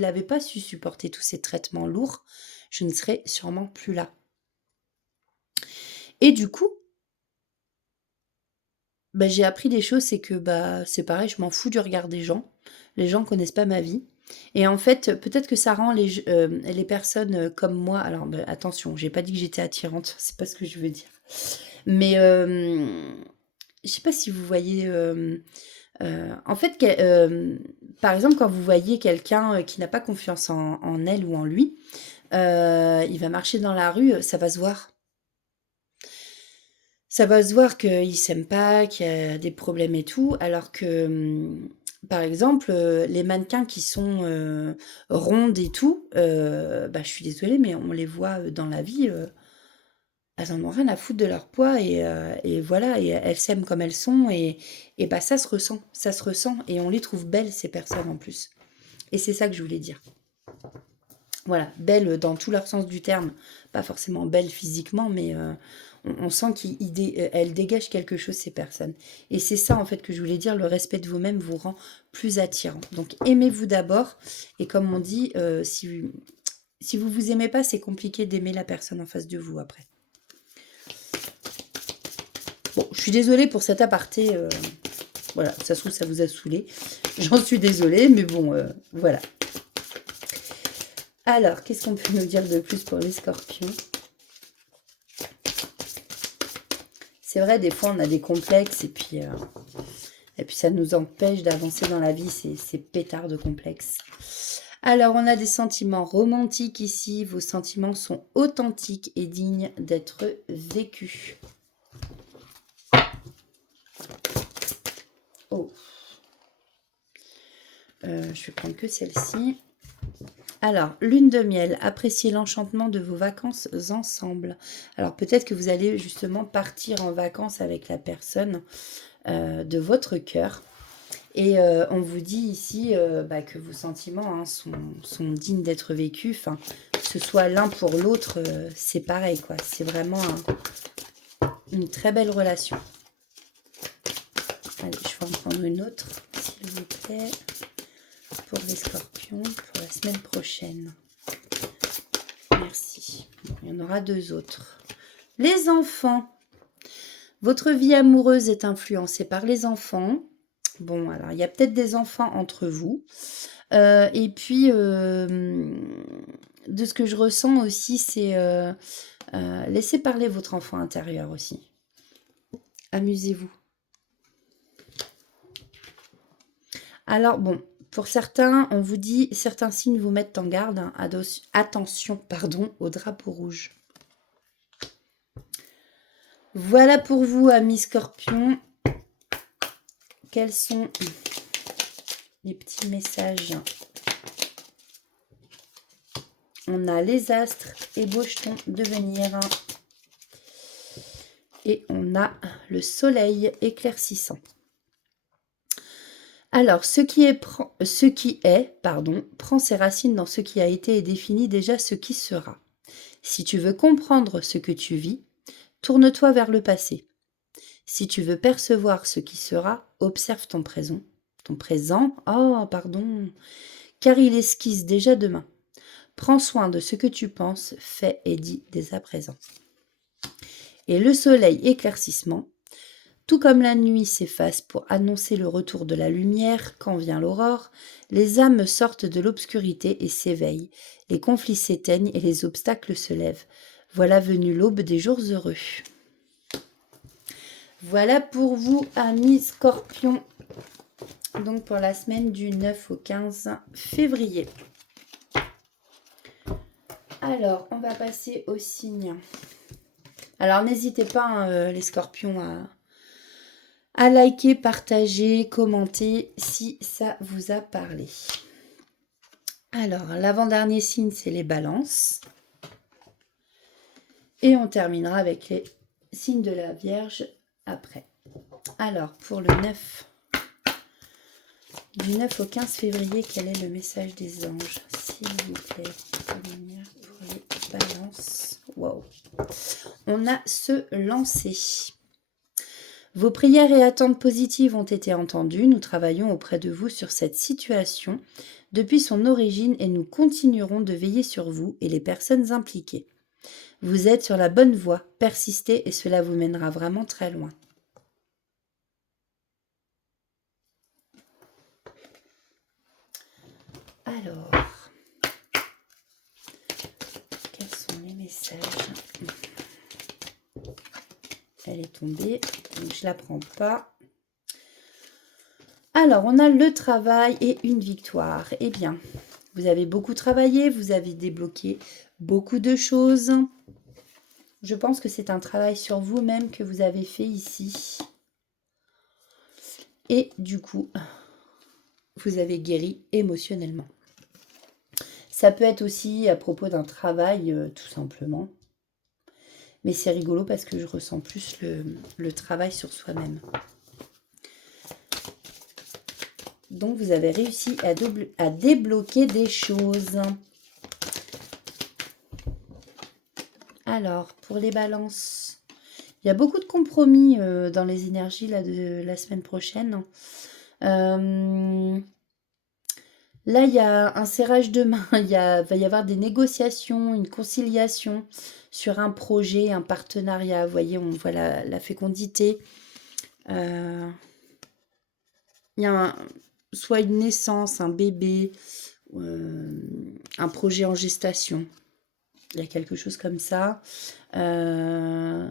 n'avait pas su supporter tous ces traitements lourds, je ne serais sûrement plus là. Et du coup, bah, j'ai appris des choses, c'est que bah, c'est pareil, je m'en fous du regard des gens. Les gens connaissent pas ma vie. Et en fait, peut-être que ça rend les personnes comme moi. Alors, bah, attention, j'ai pas dit que j'étais attirante, c'est pas ce que je veux dire. Mais je sais pas si vous voyez. En fait, par exemple, quand vous voyez quelqu'un qui n'a pas confiance en elle ou en lui, il va marcher dans la rue, ça va se voir. Ça va se voir qu'il s'aime pas, qu'il y a des problèmes et tout, alors que, par exemple, les mannequins qui sont rondes et tout, bah, je suis désolée, mais on les voit dans la vie, elles en ont rien à foutre de leur poids et voilà, et elles s'aiment comme elles sont et bah ça se ressent et on les trouve belles ces personnes en plus. Et c'est ça que je voulais dire. Voilà, belles dans tout leur sens du terme, pas forcément belles physiquement, mais on sent qu'elles dégagent quelque chose ces personnes. Et c'est ça en fait que je voulais dire, le respect de vous-même vous rend plus attirant. Donc aimez-vous d'abord et comme on dit, si vous vous aimez pas, c'est compliqué d'aimer la personne en face de vous après. Bon, je suis désolée pour cet aparté. Voilà, ça se trouve, ça vous a saoulé. J'en suis désolée, mais bon, voilà. Alors, qu'est-ce qu'on peut nous dire de plus pour les scorpions? C'est vrai, des fois, on a des complexes et puis ça nous empêche d'avancer dans la vie, ces pétards de complexes. Alors, on a des sentiments romantiques ici. Vos sentiments sont authentiques et dignes d'être vécus. Je vais prendre que celle-ci. Alors, lune de miel, appréciez l'enchantement de vos vacances ensemble. Alors, peut-être que vous allez justement partir en vacances avec la personne de votre cœur. Et on vous dit ici que vos sentiments hein, sont dignes d'être vécus. Enfin, que ce soit l'un pour l'autre, c'est pareil, quoi. C'est vraiment une très belle relation. Allez, je vais en prendre une autre, s'il vous plaît, pour les scorpions, pour la semaine prochaine. Merci. Bon, il y en aura 2 autres. Les enfants. Votre vie amoureuse est influencée par les enfants. Bon, alors, il y a peut-être des enfants entre vous. Et puis, de ce que je ressens aussi, c'est laissez parler votre enfant intérieur aussi. Amusez-vous. Alors, bon, pour certains, on vous dit, certains signes vous mettent en garde. Hein, attention, pardon, au drapeau rouge. Voilà pour vous, amis scorpions. Quels sont les petits messages? On a les astres, ébauche-t-on devenir. Et on a le soleil éclaircissant. Alors, ce qui est, prend ses racines dans ce qui a été et définit déjà ce qui sera. Si tu veux comprendre ce que tu vis, tourne-toi vers le passé. Si tu veux percevoir ce qui sera, observe ton présent. Car il esquisse déjà demain. Prends soin de ce que tu penses, fais et dis dès à présent. Et le soleil éclaircissement, tout comme la nuit s'efface pour annoncer le retour de la lumière quand vient l'aurore, les âmes sortent de l'obscurité et s'éveillent, les conflits s'éteignent et les obstacles se lèvent. Voilà venue l'aube des jours heureux. Voilà pour vous, amis scorpions, donc pour la semaine du 9 au 15 février. Alors, on va passer aux signes. Alors, n'hésitez pas, hein, les scorpions, à liker, partager, commenter si ça vous a parlé. Alors, l'avant-dernier signe, c'est les balances. Et on terminera avec les signes de la Vierge après. Alors, pour le 9, du 9 au 15 février, quel est le message des anges? S'il vous plaît, lumière pour les balances. Wow. On a se lancer. Vos prières et attentes positives ont été entendues. Nous travaillons auprès de vous sur cette situation depuis son origine et nous continuerons de veiller sur vous et les personnes impliquées. Vous êtes sur la bonne voie, persistez et cela vous mènera vraiment très loin. Alors, quels sont les messages? Elle est tombée, donc je ne la prends pas. Alors, on a le travail et une victoire. Eh bien, vous avez beaucoup travaillé, vous avez débloqué beaucoup de choses. Je pense que c'est un travail sur vous-même que vous avez fait ici. Et du coup, vous avez guéri émotionnellement. Ça peut être aussi à propos d'un travail, tout simplement. Mais c'est rigolo parce que je ressens plus le travail sur soi-même. Donc, vous avez réussi à débloquer des choses. Alors, pour les balances, il y a beaucoup de compromis dans les énergies là, de la semaine prochaine. Là, il y a un serrage de main, va y avoir des négociations, une conciliation sur un projet, un partenariat. Vous voyez, on voit la fécondité. Il y a soit une naissance, un bébé, un projet en gestation. Il y a quelque chose comme ça. Il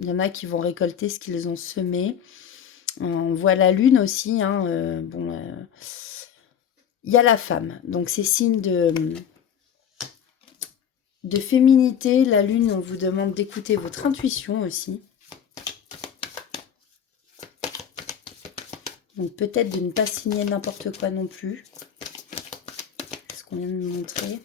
y en a qui vont récolter ce qu'ils ont semé. On voit la lune aussi. Hein, il y a la femme. Donc, c'est signe de féminité. La lune, on vous demande d'écouter votre intuition aussi. Donc peut-être de ne pas signer n'importe quoi non plus. C'est ce qu'on vient de me montrer.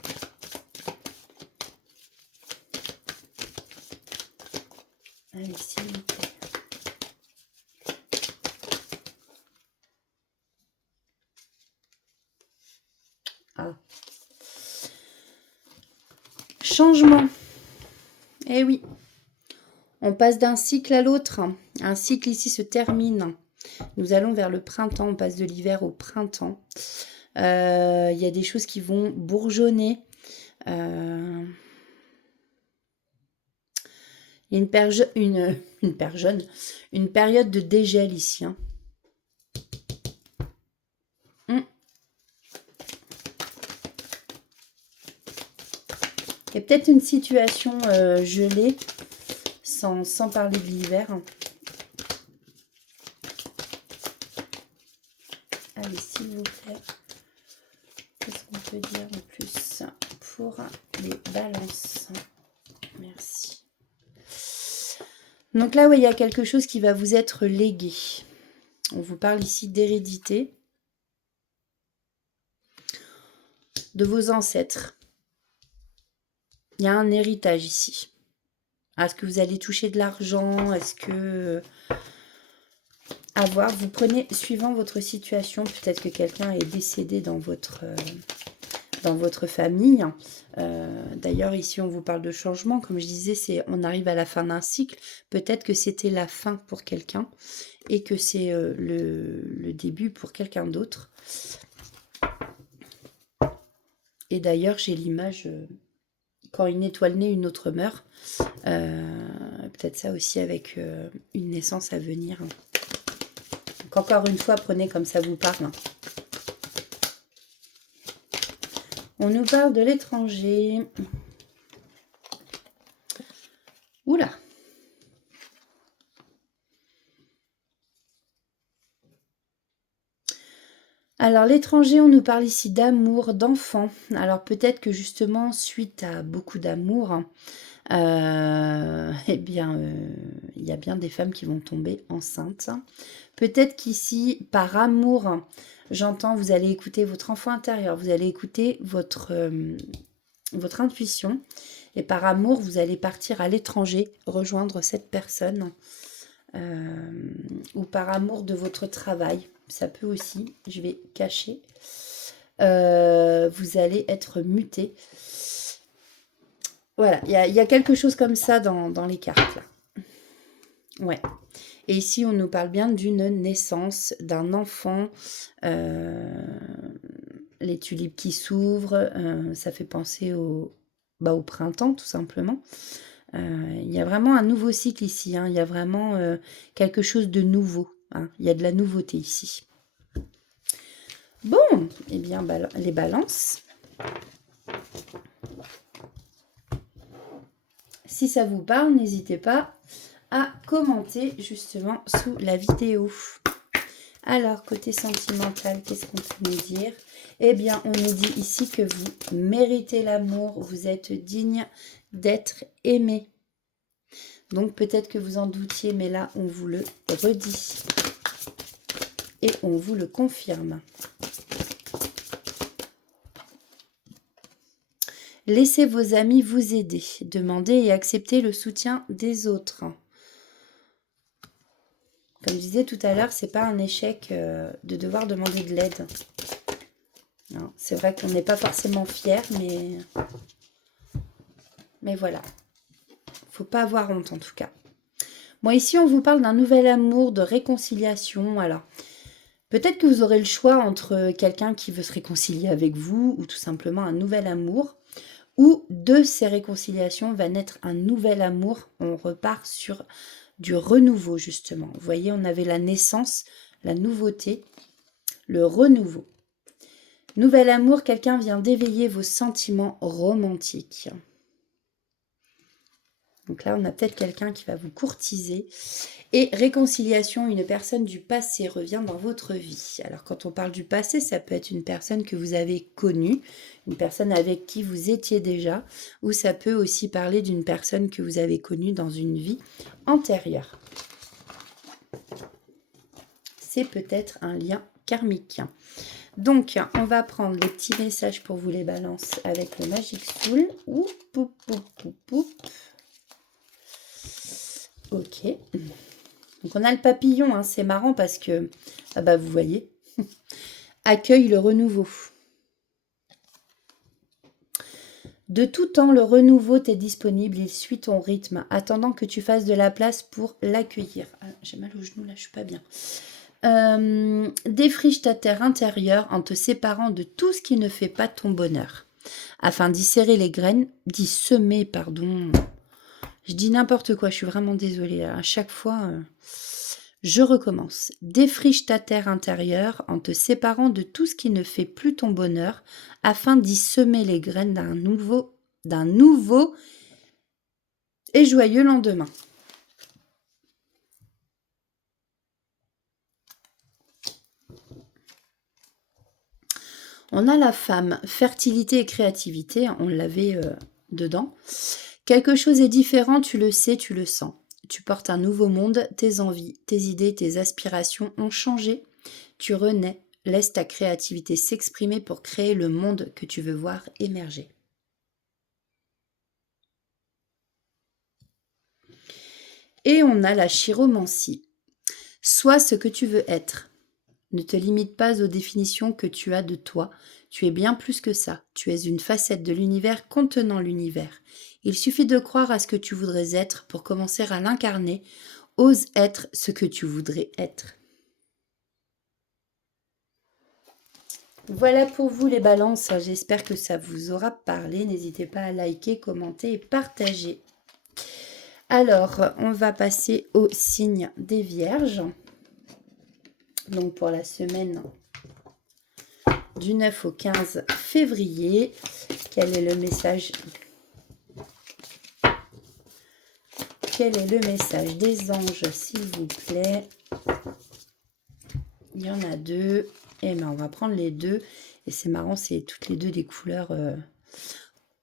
Allez, s'il vous plaît. Ah. Changement. Eh oui. On passe d'un cycle à l'autre. Un cycle ici se termine. Nous allons vers le printemps. On passe de l'hiver au printemps. Il y a des choses qui vont bourgeonner. Il y a une période de dégel ici. Hein. Il y a peut-être une situation gelée, sans parler de l'hiver. Allez, s'il vous plaît. Qu'est-ce qu'on peut dire de plus pour les balances? Merci. Donc là, ouais, il y a quelque chose qui va vous être légué. On vous parle ici d'hérédité, de vos ancêtres. Il y a un héritage ici. Est-ce que vous allez toucher de l'argent? Est-ce que... À voir, vous prenez, suivant votre situation, peut-être que quelqu'un est décédé dans votre famille. D'ailleurs, ici, on vous parle de changement. Comme je disais, on arrive à la fin d'un cycle. Peut-être que c'était la fin pour quelqu'un et que c'est le début pour quelqu'un d'autre. Et d'ailleurs, j'ai l'image... quand une étoile naît, une autre meurt. Peut-être ça aussi avec une naissance à venir. Donc encore une fois, prenez comme ça vous parle. On nous parle de l'étranger. Oula. Alors l'étranger, on nous parle ici d'amour, d'enfant. Alors peut-être que justement, suite à beaucoup d'amour, eh bien, il y a bien des femmes qui vont tomber enceintes. Peut-être qu'ici, par amour, j'entends, vous allez écouter votre enfant intérieur, vous allez écouter votre intuition. Et par amour, vous allez partir à l'étranger, rejoindre cette personne. Ou par amour de votre travail. Ça peut aussi, je vais cacher. Vous allez être muté. Voilà, il y a quelque chose comme ça dans les cartes. Là. Ouais. Et ici, on nous parle bien d'une naissance, d'un enfant. Les tulipes qui s'ouvrent, ça fait penser au printemps, tout simplement. Il y a vraiment un nouveau cycle ici. Hein. Il y a vraiment quelque chose de nouveau. Hein. Il y a de la nouveauté ici. Bon, eh bien, les balances. Si ça vous parle, n'hésitez pas à commenter justement sous la vidéo. Alors, côté sentimental, qu'est-ce qu'on peut nous dire? Eh bien, on nous dit ici que vous méritez l'amour, vous êtes digne d'être aimé. Donc, peut-être que vous en doutiez, mais là, on vous le redit. Et on vous le confirme. Laissez vos amis vous aider. Demandez et acceptez le soutien des autres. Comme je disais tout à l'heure, c'est pas un échec de devoir demander de l'aide. C'est vrai qu'on n'est pas forcément fier, mais voilà. Faut pas avoir honte en tout cas. Bon, ici, on vous parle d'un nouvel amour, de réconciliation. Alors, peut-être que vous aurez le choix entre quelqu'un qui veut se réconcilier avec vous ou tout simplement un nouvel amour. Ou de ces réconciliations va naître un nouvel amour. On repart sur du renouveau, justement. Vous voyez, on avait la naissance, la nouveauté, le renouveau. Nouvel amour, quelqu'un vient d'éveiller vos sentiments romantiques. Donc là, on a peut-être quelqu'un qui va vous courtiser. Et réconciliation, une personne du passé revient dans votre vie. Alors quand on parle du passé, ça peut être une personne que vous avez connue, une personne avec qui vous étiez déjà, ou ça peut aussi parler d'une personne que vous avez connue dans une vie antérieure. c'est peut-être un lien karmique. Donc, on va prendre les petits messages pour vous les balances avec le Magic Soul. Oup, oup, oup, oup, oup. Ok. Donc, on a le papillon, hein, c'est marrant parce que, ah bah, vous voyez, accueille le renouveau. De tout temps, le renouveau t'est disponible, il suit ton rythme, attendant que tu fasses de la place pour l'accueillir. Ah, j'ai mal au genou, là, je suis pas bien. Défriche ta terre intérieure en te séparant de tout ce qui ne fait pas ton bonheur, afin d'y serrer les graines, d'y semer, pardon. Je dis n'importe quoi, je suis vraiment désolée. À chaque fois, je recommence. Défriche ta terre intérieure en te séparant de tout ce qui ne fait plus ton bonheur, afin d'y semer les graines d'un nouveau et joyeux lendemain. On a la femme, fertilité et créativité, on l'avait dedans. Quelque chose est différent, tu le sais, tu le sens. Tu portes un nouveau monde, tes envies, tes idées, tes aspirations ont changé. Tu renais, laisse ta créativité s'exprimer pour créer le monde que tu veux voir émerger. Et on a la chiromancie. Sois ce que tu veux être. Ne te limite pas aux définitions que tu as de toi. Tu es bien plus que ça. Tu es une facette de l'univers contenant l'univers. Il suffit de croire à ce que tu voudrais être pour commencer à l'incarner. Ose être ce que tu voudrais être. Voilà pour vous les balances. J'espère que ça vous aura parlé. N'hésitez pas à liker, commenter et partager. Alors, on va passer au signe des Vierges. Donc pour la semaine du 9 au 15 février. Quel est le message? Quel est le message des anges, s'il vous plaît? Il y en a deux. Eh bien, on va prendre les deux. Et c'est marrant, c'est toutes les deux des couleurs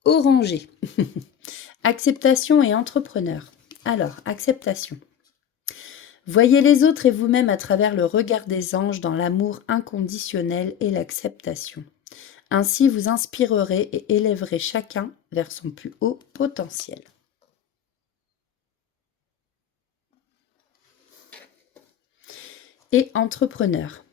orangées. Acceptation et entrepreneur. Alors, acceptation. Voyez les autres et vous-même à travers le regard des anges dans l'amour inconditionnel et l'acceptation. Ainsi, vous inspirerez et élèverez chacun vers son plus haut potentiel. Et entrepreneur.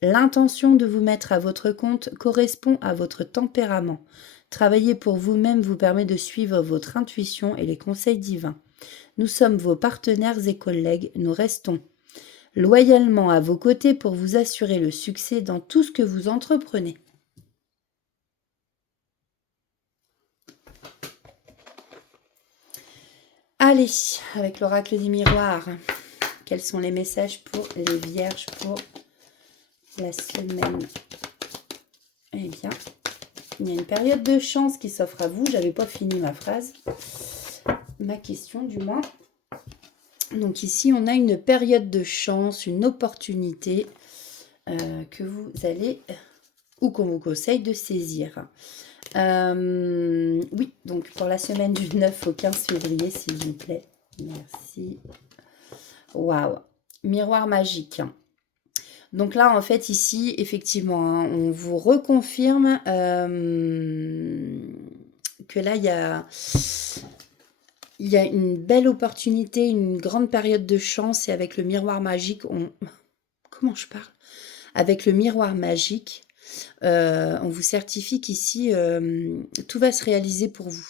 L'intention de vous mettre à votre compte correspond à votre tempérament. Travailler pour vous-même vous permet de suivre votre intuition et les conseils divins. Nous sommes vos partenaires et collègues, nous restons loyalement à vos côtés pour vous assurer le succès dans tout ce que vous entreprenez. Allez, avec l'oracle des miroirs, quels sont les messages pour les vierges pour la semaine? Eh bien, il y a une période de chance qui s'offre à vous. J'avais pas fini ma phrase, ma question du moins. Donc ici, on a une période de chance, une opportunité que vous allez, ou qu'on vous conseille de saisir. Oui, donc pour la semaine du 9 au 15 février, s'il vous plaît. Merci. Waouh. Miroir magique. Donc là, en fait, ici, effectivement, hein, on vous reconfirme que là, il y a une belle opportunité, une grande période de chance. Et avec le miroir magique, comment je parle? Avec le miroir magique, on vous certifie qu'ici, tout va se réaliser pour vous.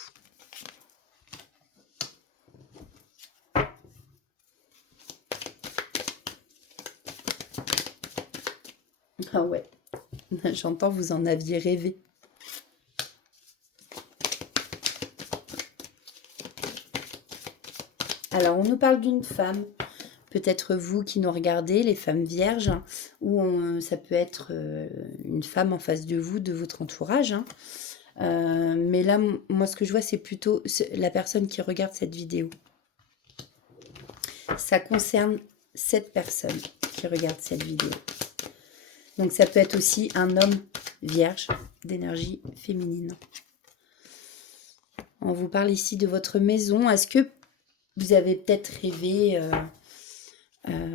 Ah ouais, j'entends, vous en aviez rêvé. Alors, on nous parle d'une femme, peut-être vous qui nous regardez, les femmes vierges, ou ça peut être une femme en face de vous, de votre entourage. Hein. Mais là, moi, ce que je vois, c'est plutôt la personne qui regarde cette vidéo. Ça concerne cette personne qui regarde cette vidéo. Donc, ça peut être aussi un homme vierge d'énergie féminine. On vous parle ici de votre maison. Est-ce que vous avez peut-être rêvé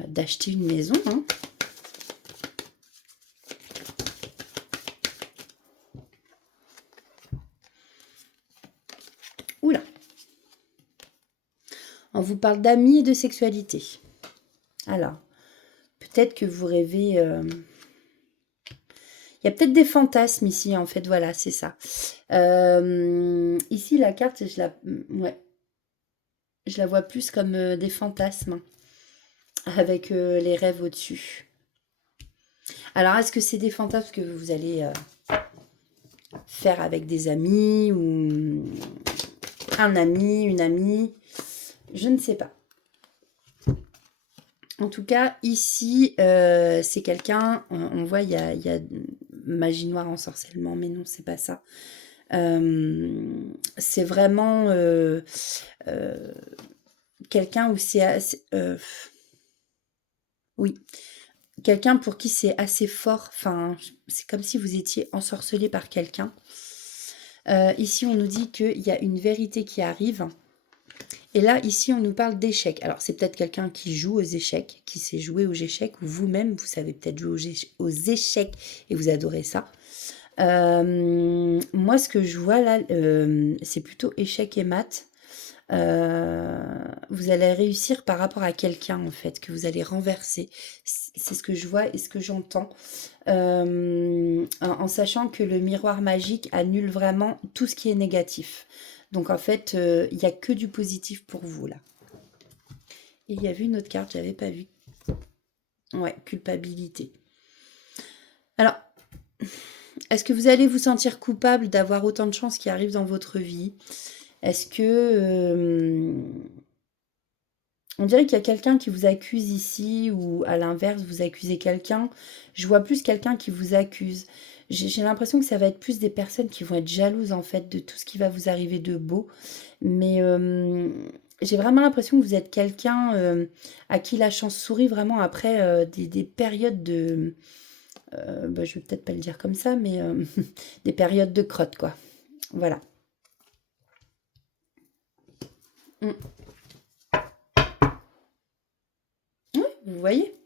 d'acheter une maison, hein? On vous parle d'amis et de sexualité. Alors, peut-être que vous rêvez... Il y a peut-être des fantasmes ici, en fait, voilà, c'est ça. Ici, la carte, ouais, je la vois plus comme des fantasmes, avec les rêves au-dessus. Alors, est-ce que c'est des fantasmes que vous allez faire avec des amis ou un ami, une amie? Je ne sais pas. En tout cas, ici, c'est quelqu'un, on voit, il y a magie noire, ensorcellement, mais non, c'est pas ça. C'est vraiment quelqu'un où oui, quelqu'un pour qui c'est assez fort. Enfin, c'est comme si vous étiez ensorcelé par quelqu'un. Ici, on nous dit qu'il y a une vérité qui arrive. Et là, ici, on nous parle d'échecs. Alors, c'est peut-être quelqu'un qui joue aux échecs, qui sait jouer aux échecs, ou vous-même, vous savez peut-être jouer aux échecs et vous adorez ça. Moi, ce que je vois là, c'est plutôt échecs et maths. Vous allez réussir par rapport à quelqu'un, en fait, que vous allez renverser. C'est ce que je vois et ce que j'entends. En sachant que le miroir magique annule vraiment tout ce qui est négatif. Donc en fait, il n'y a que du positif pour vous là. Et il y avait une autre carte, j'avais pas vu. Ouais, culpabilité. Alors, est-ce que vous allez vous sentir coupable d'avoir autant de chances qui arrivent dans votre vie? Est-ce que... on dirait qu'il y a quelqu'un qui vous accuse ici, ou à l'inverse, vous accusez quelqu'un. Je vois plus quelqu'un qui vous accuse. J'ai l'impression que ça va être plus des personnes qui vont être jalouses en fait de tout ce qui va vous arriver de beau. Mais j'ai vraiment l'impression que vous êtes quelqu'un à qui la chance sourit vraiment après des périodes de... bah, je vais peut-être pas le dire comme ça, mais des périodes de crotte, quoi. Voilà. Mm. Oui, vous voyez.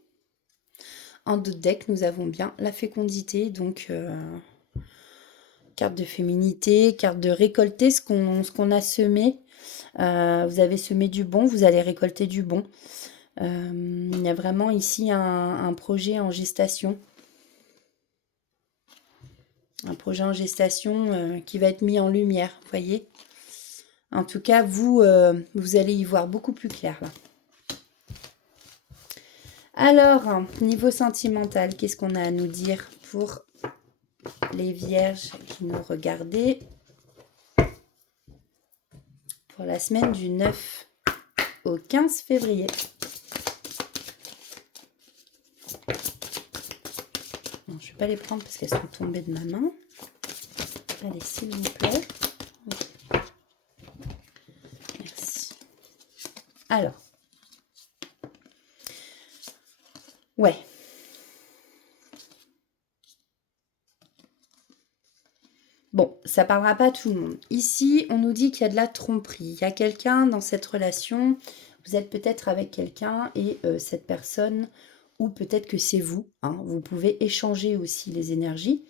En dos de deck, nous avons bien la fécondité, donc carte de féminité, carte de récolter ce qu'on a semé. Vous avez semé du bon, vous allez récolter du bon. Il y a vraiment ici un projet en gestation. Un projet en gestation qui va être mis en lumière, vous voyez. En tout cas, vous allez y voir beaucoup plus clair là. Alors, niveau sentimental, qu'est-ce qu'on a à nous dire pour les vierges qui nous regardaient pour la semaine du 9 au 15 février. Non, je ne vais pas les prendre parce qu'elles sont tombées de ma main. Allez, s'il vous plaît. Okay. Merci. Alors. Ouais. Bon, ça ne parlera pas à tout le monde. Ici, on nous dit qu'il y a de la tromperie. Il y a quelqu'un dans cette relation. Vous êtes peut-être avec quelqu'un et cette personne, ou peut-être que c'est vous. Hein, vous pouvez échanger aussi les énergies.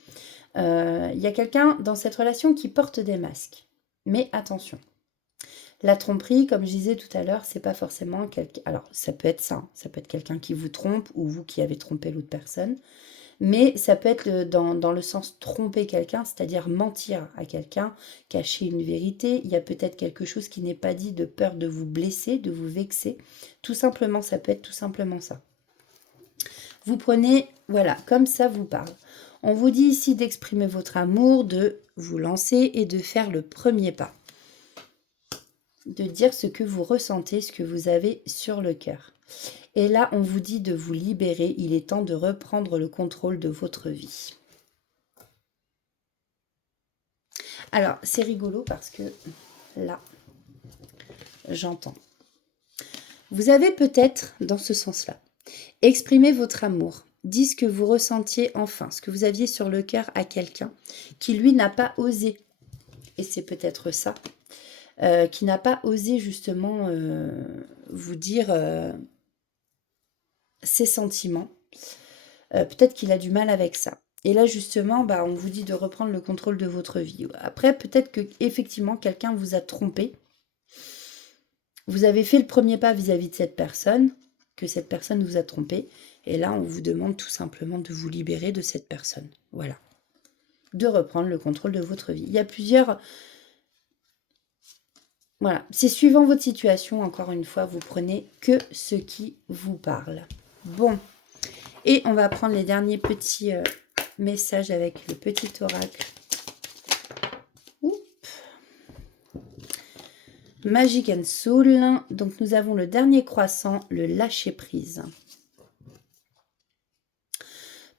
Il y a quelqu'un dans cette relation qui porte des masques. Mais attention. La tromperie, comme je disais tout à l'heure, c'est pas forcément quelqu'un... Alors, ça peut être ça. Ça peut être quelqu'un qui vous trompe ou vous qui avez trompé l'autre personne. Mais ça peut être dans le sens tromper quelqu'un, c'est-à-dire mentir à quelqu'un, cacher une vérité. Il y a peut-être quelque chose qui n'est pas dit de peur de vous blesser, de vous vexer. Tout simplement, ça peut être tout simplement ça. Vous prenez, voilà, comme ça vous parle. On vous dit ici d'exprimer votre amour, de vous lancer et de faire le premier pas. De dire ce que vous ressentez, ce que vous avez sur le cœur. Et là, on vous dit de vous libérer. Il est temps de reprendre le contrôle de votre vie. Alors, c'est rigolo parce que là, j'entends. Vous avez peut-être, dans ce sens-là, exprimé votre amour. Dit ce que vous ressentiez enfin, ce que vous aviez sur le cœur à quelqu'un qui, lui, n'a pas osé. Et c'est peut-être ça. Qui n'a pas osé justement vous dire ses sentiments. Peut-être qu'il a du mal avec ça. Et là, justement, bah, on vous dit de reprendre le contrôle de votre vie. Après, peut-être que effectivement quelqu'un vous a trompé. Vous avez fait le premier pas vis-à-vis de cette personne, que cette personne vous a trompé. Et là, on vous demande tout simplement de vous libérer de cette personne. Voilà. De reprendre le contrôle de votre vie. Il y a plusieurs... Voilà. C'est suivant votre situation, encore une fois, vous prenez que ce qui vous parle. Bon. Et on va prendre les derniers petits messages avec le petit oracle. Magic and Soul. Donc, nous avons le dernier croissant, le lâcher-prise.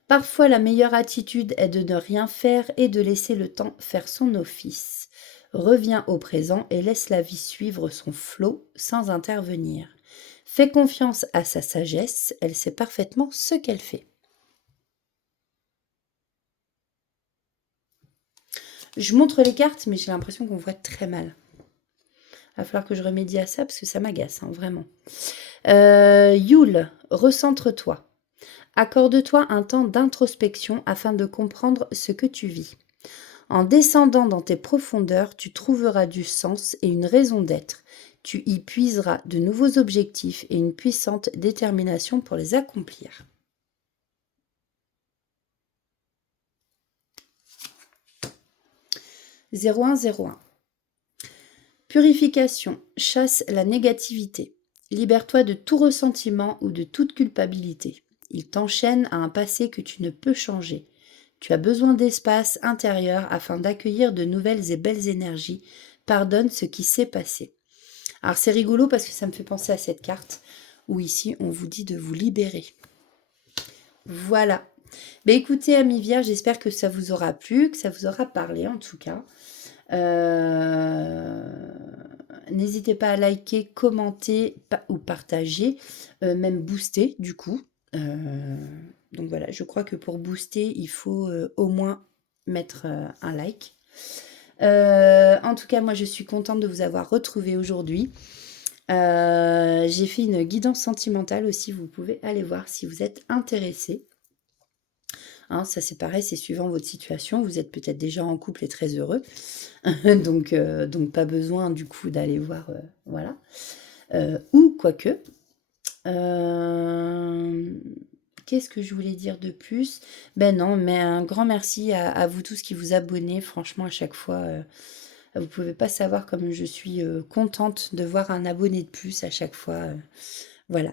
Parfois, la meilleure attitude est de ne rien faire et de laisser le temps faire son office. Reviens au présent et laisse la vie suivre son flot sans intervenir. Fais confiance à sa sagesse, elle sait parfaitement ce qu'elle fait. Je montre les cartes, mais j'ai l'impression qu'on voit très mal. Il va falloir que je remédie à ça parce que ça m'agace, hein, vraiment. Yule, recentre-toi. Accorde-toi un temps d'introspection afin de comprendre ce que tu vis. En descendant dans tes profondeurs, tu trouveras du sens et une raison d'être. Tu y puiseras de nouveaux objectifs et une puissante détermination pour les accomplir. « 0101. Purification. Chasse la négativité. Libère-toi de tout ressentiment ou de toute culpabilité. Il t'enchaîne à un passé que tu ne peux changer. Tu as besoin d'espace intérieur afin d'accueillir de nouvelles et belles énergies. Pardonne ce qui s'est passé. » Alors c'est rigolo parce que ça me fait penser à cette carte où ici on vous dit de vous libérer. Voilà. Ben écoutez, amis vierges, j'espère que ça vous aura plu, que ça vous aura parlé en tout cas. N'hésitez pas à liker, commenter ou partager, même booster du coup. Donc voilà, je crois que pour booster, il faut au moins mettre un like. En tout cas, moi je suis contente de vous avoir retrouvé aujourd'hui. J'ai fait une guidance sentimentale aussi, vous pouvez aller voir si vous êtes intéressé. Hein, ça c'est pareil, c'est suivant votre situation. Vous êtes peut-être déjà en couple et très heureux. donc pas besoin du coup d'aller voir, voilà. Ou quoique. Qu'est-ce que je voulais dire de plus? Ben non, mais un grand merci à vous tous qui vous abonnez. Franchement, à chaque fois, vous ne pouvez pas savoir comme je suis contente de voir un abonné de plus à chaque fois. Voilà.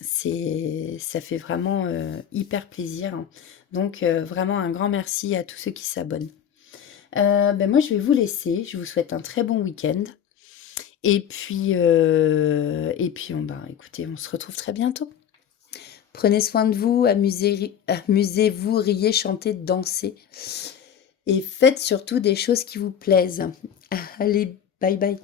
Ça fait vraiment hyper plaisir. Hein. Donc, vraiment un grand merci à tous ceux qui s'abonnent. Ben moi, je vais vous laisser. Je vous souhaite un très bon week-end. Et puis, écoutez, on se retrouve très bientôt. Prenez soin de vous, amusez-vous, riez, chantez, dansez. Et faites surtout des choses qui vous plaisent. Allez, bye bye.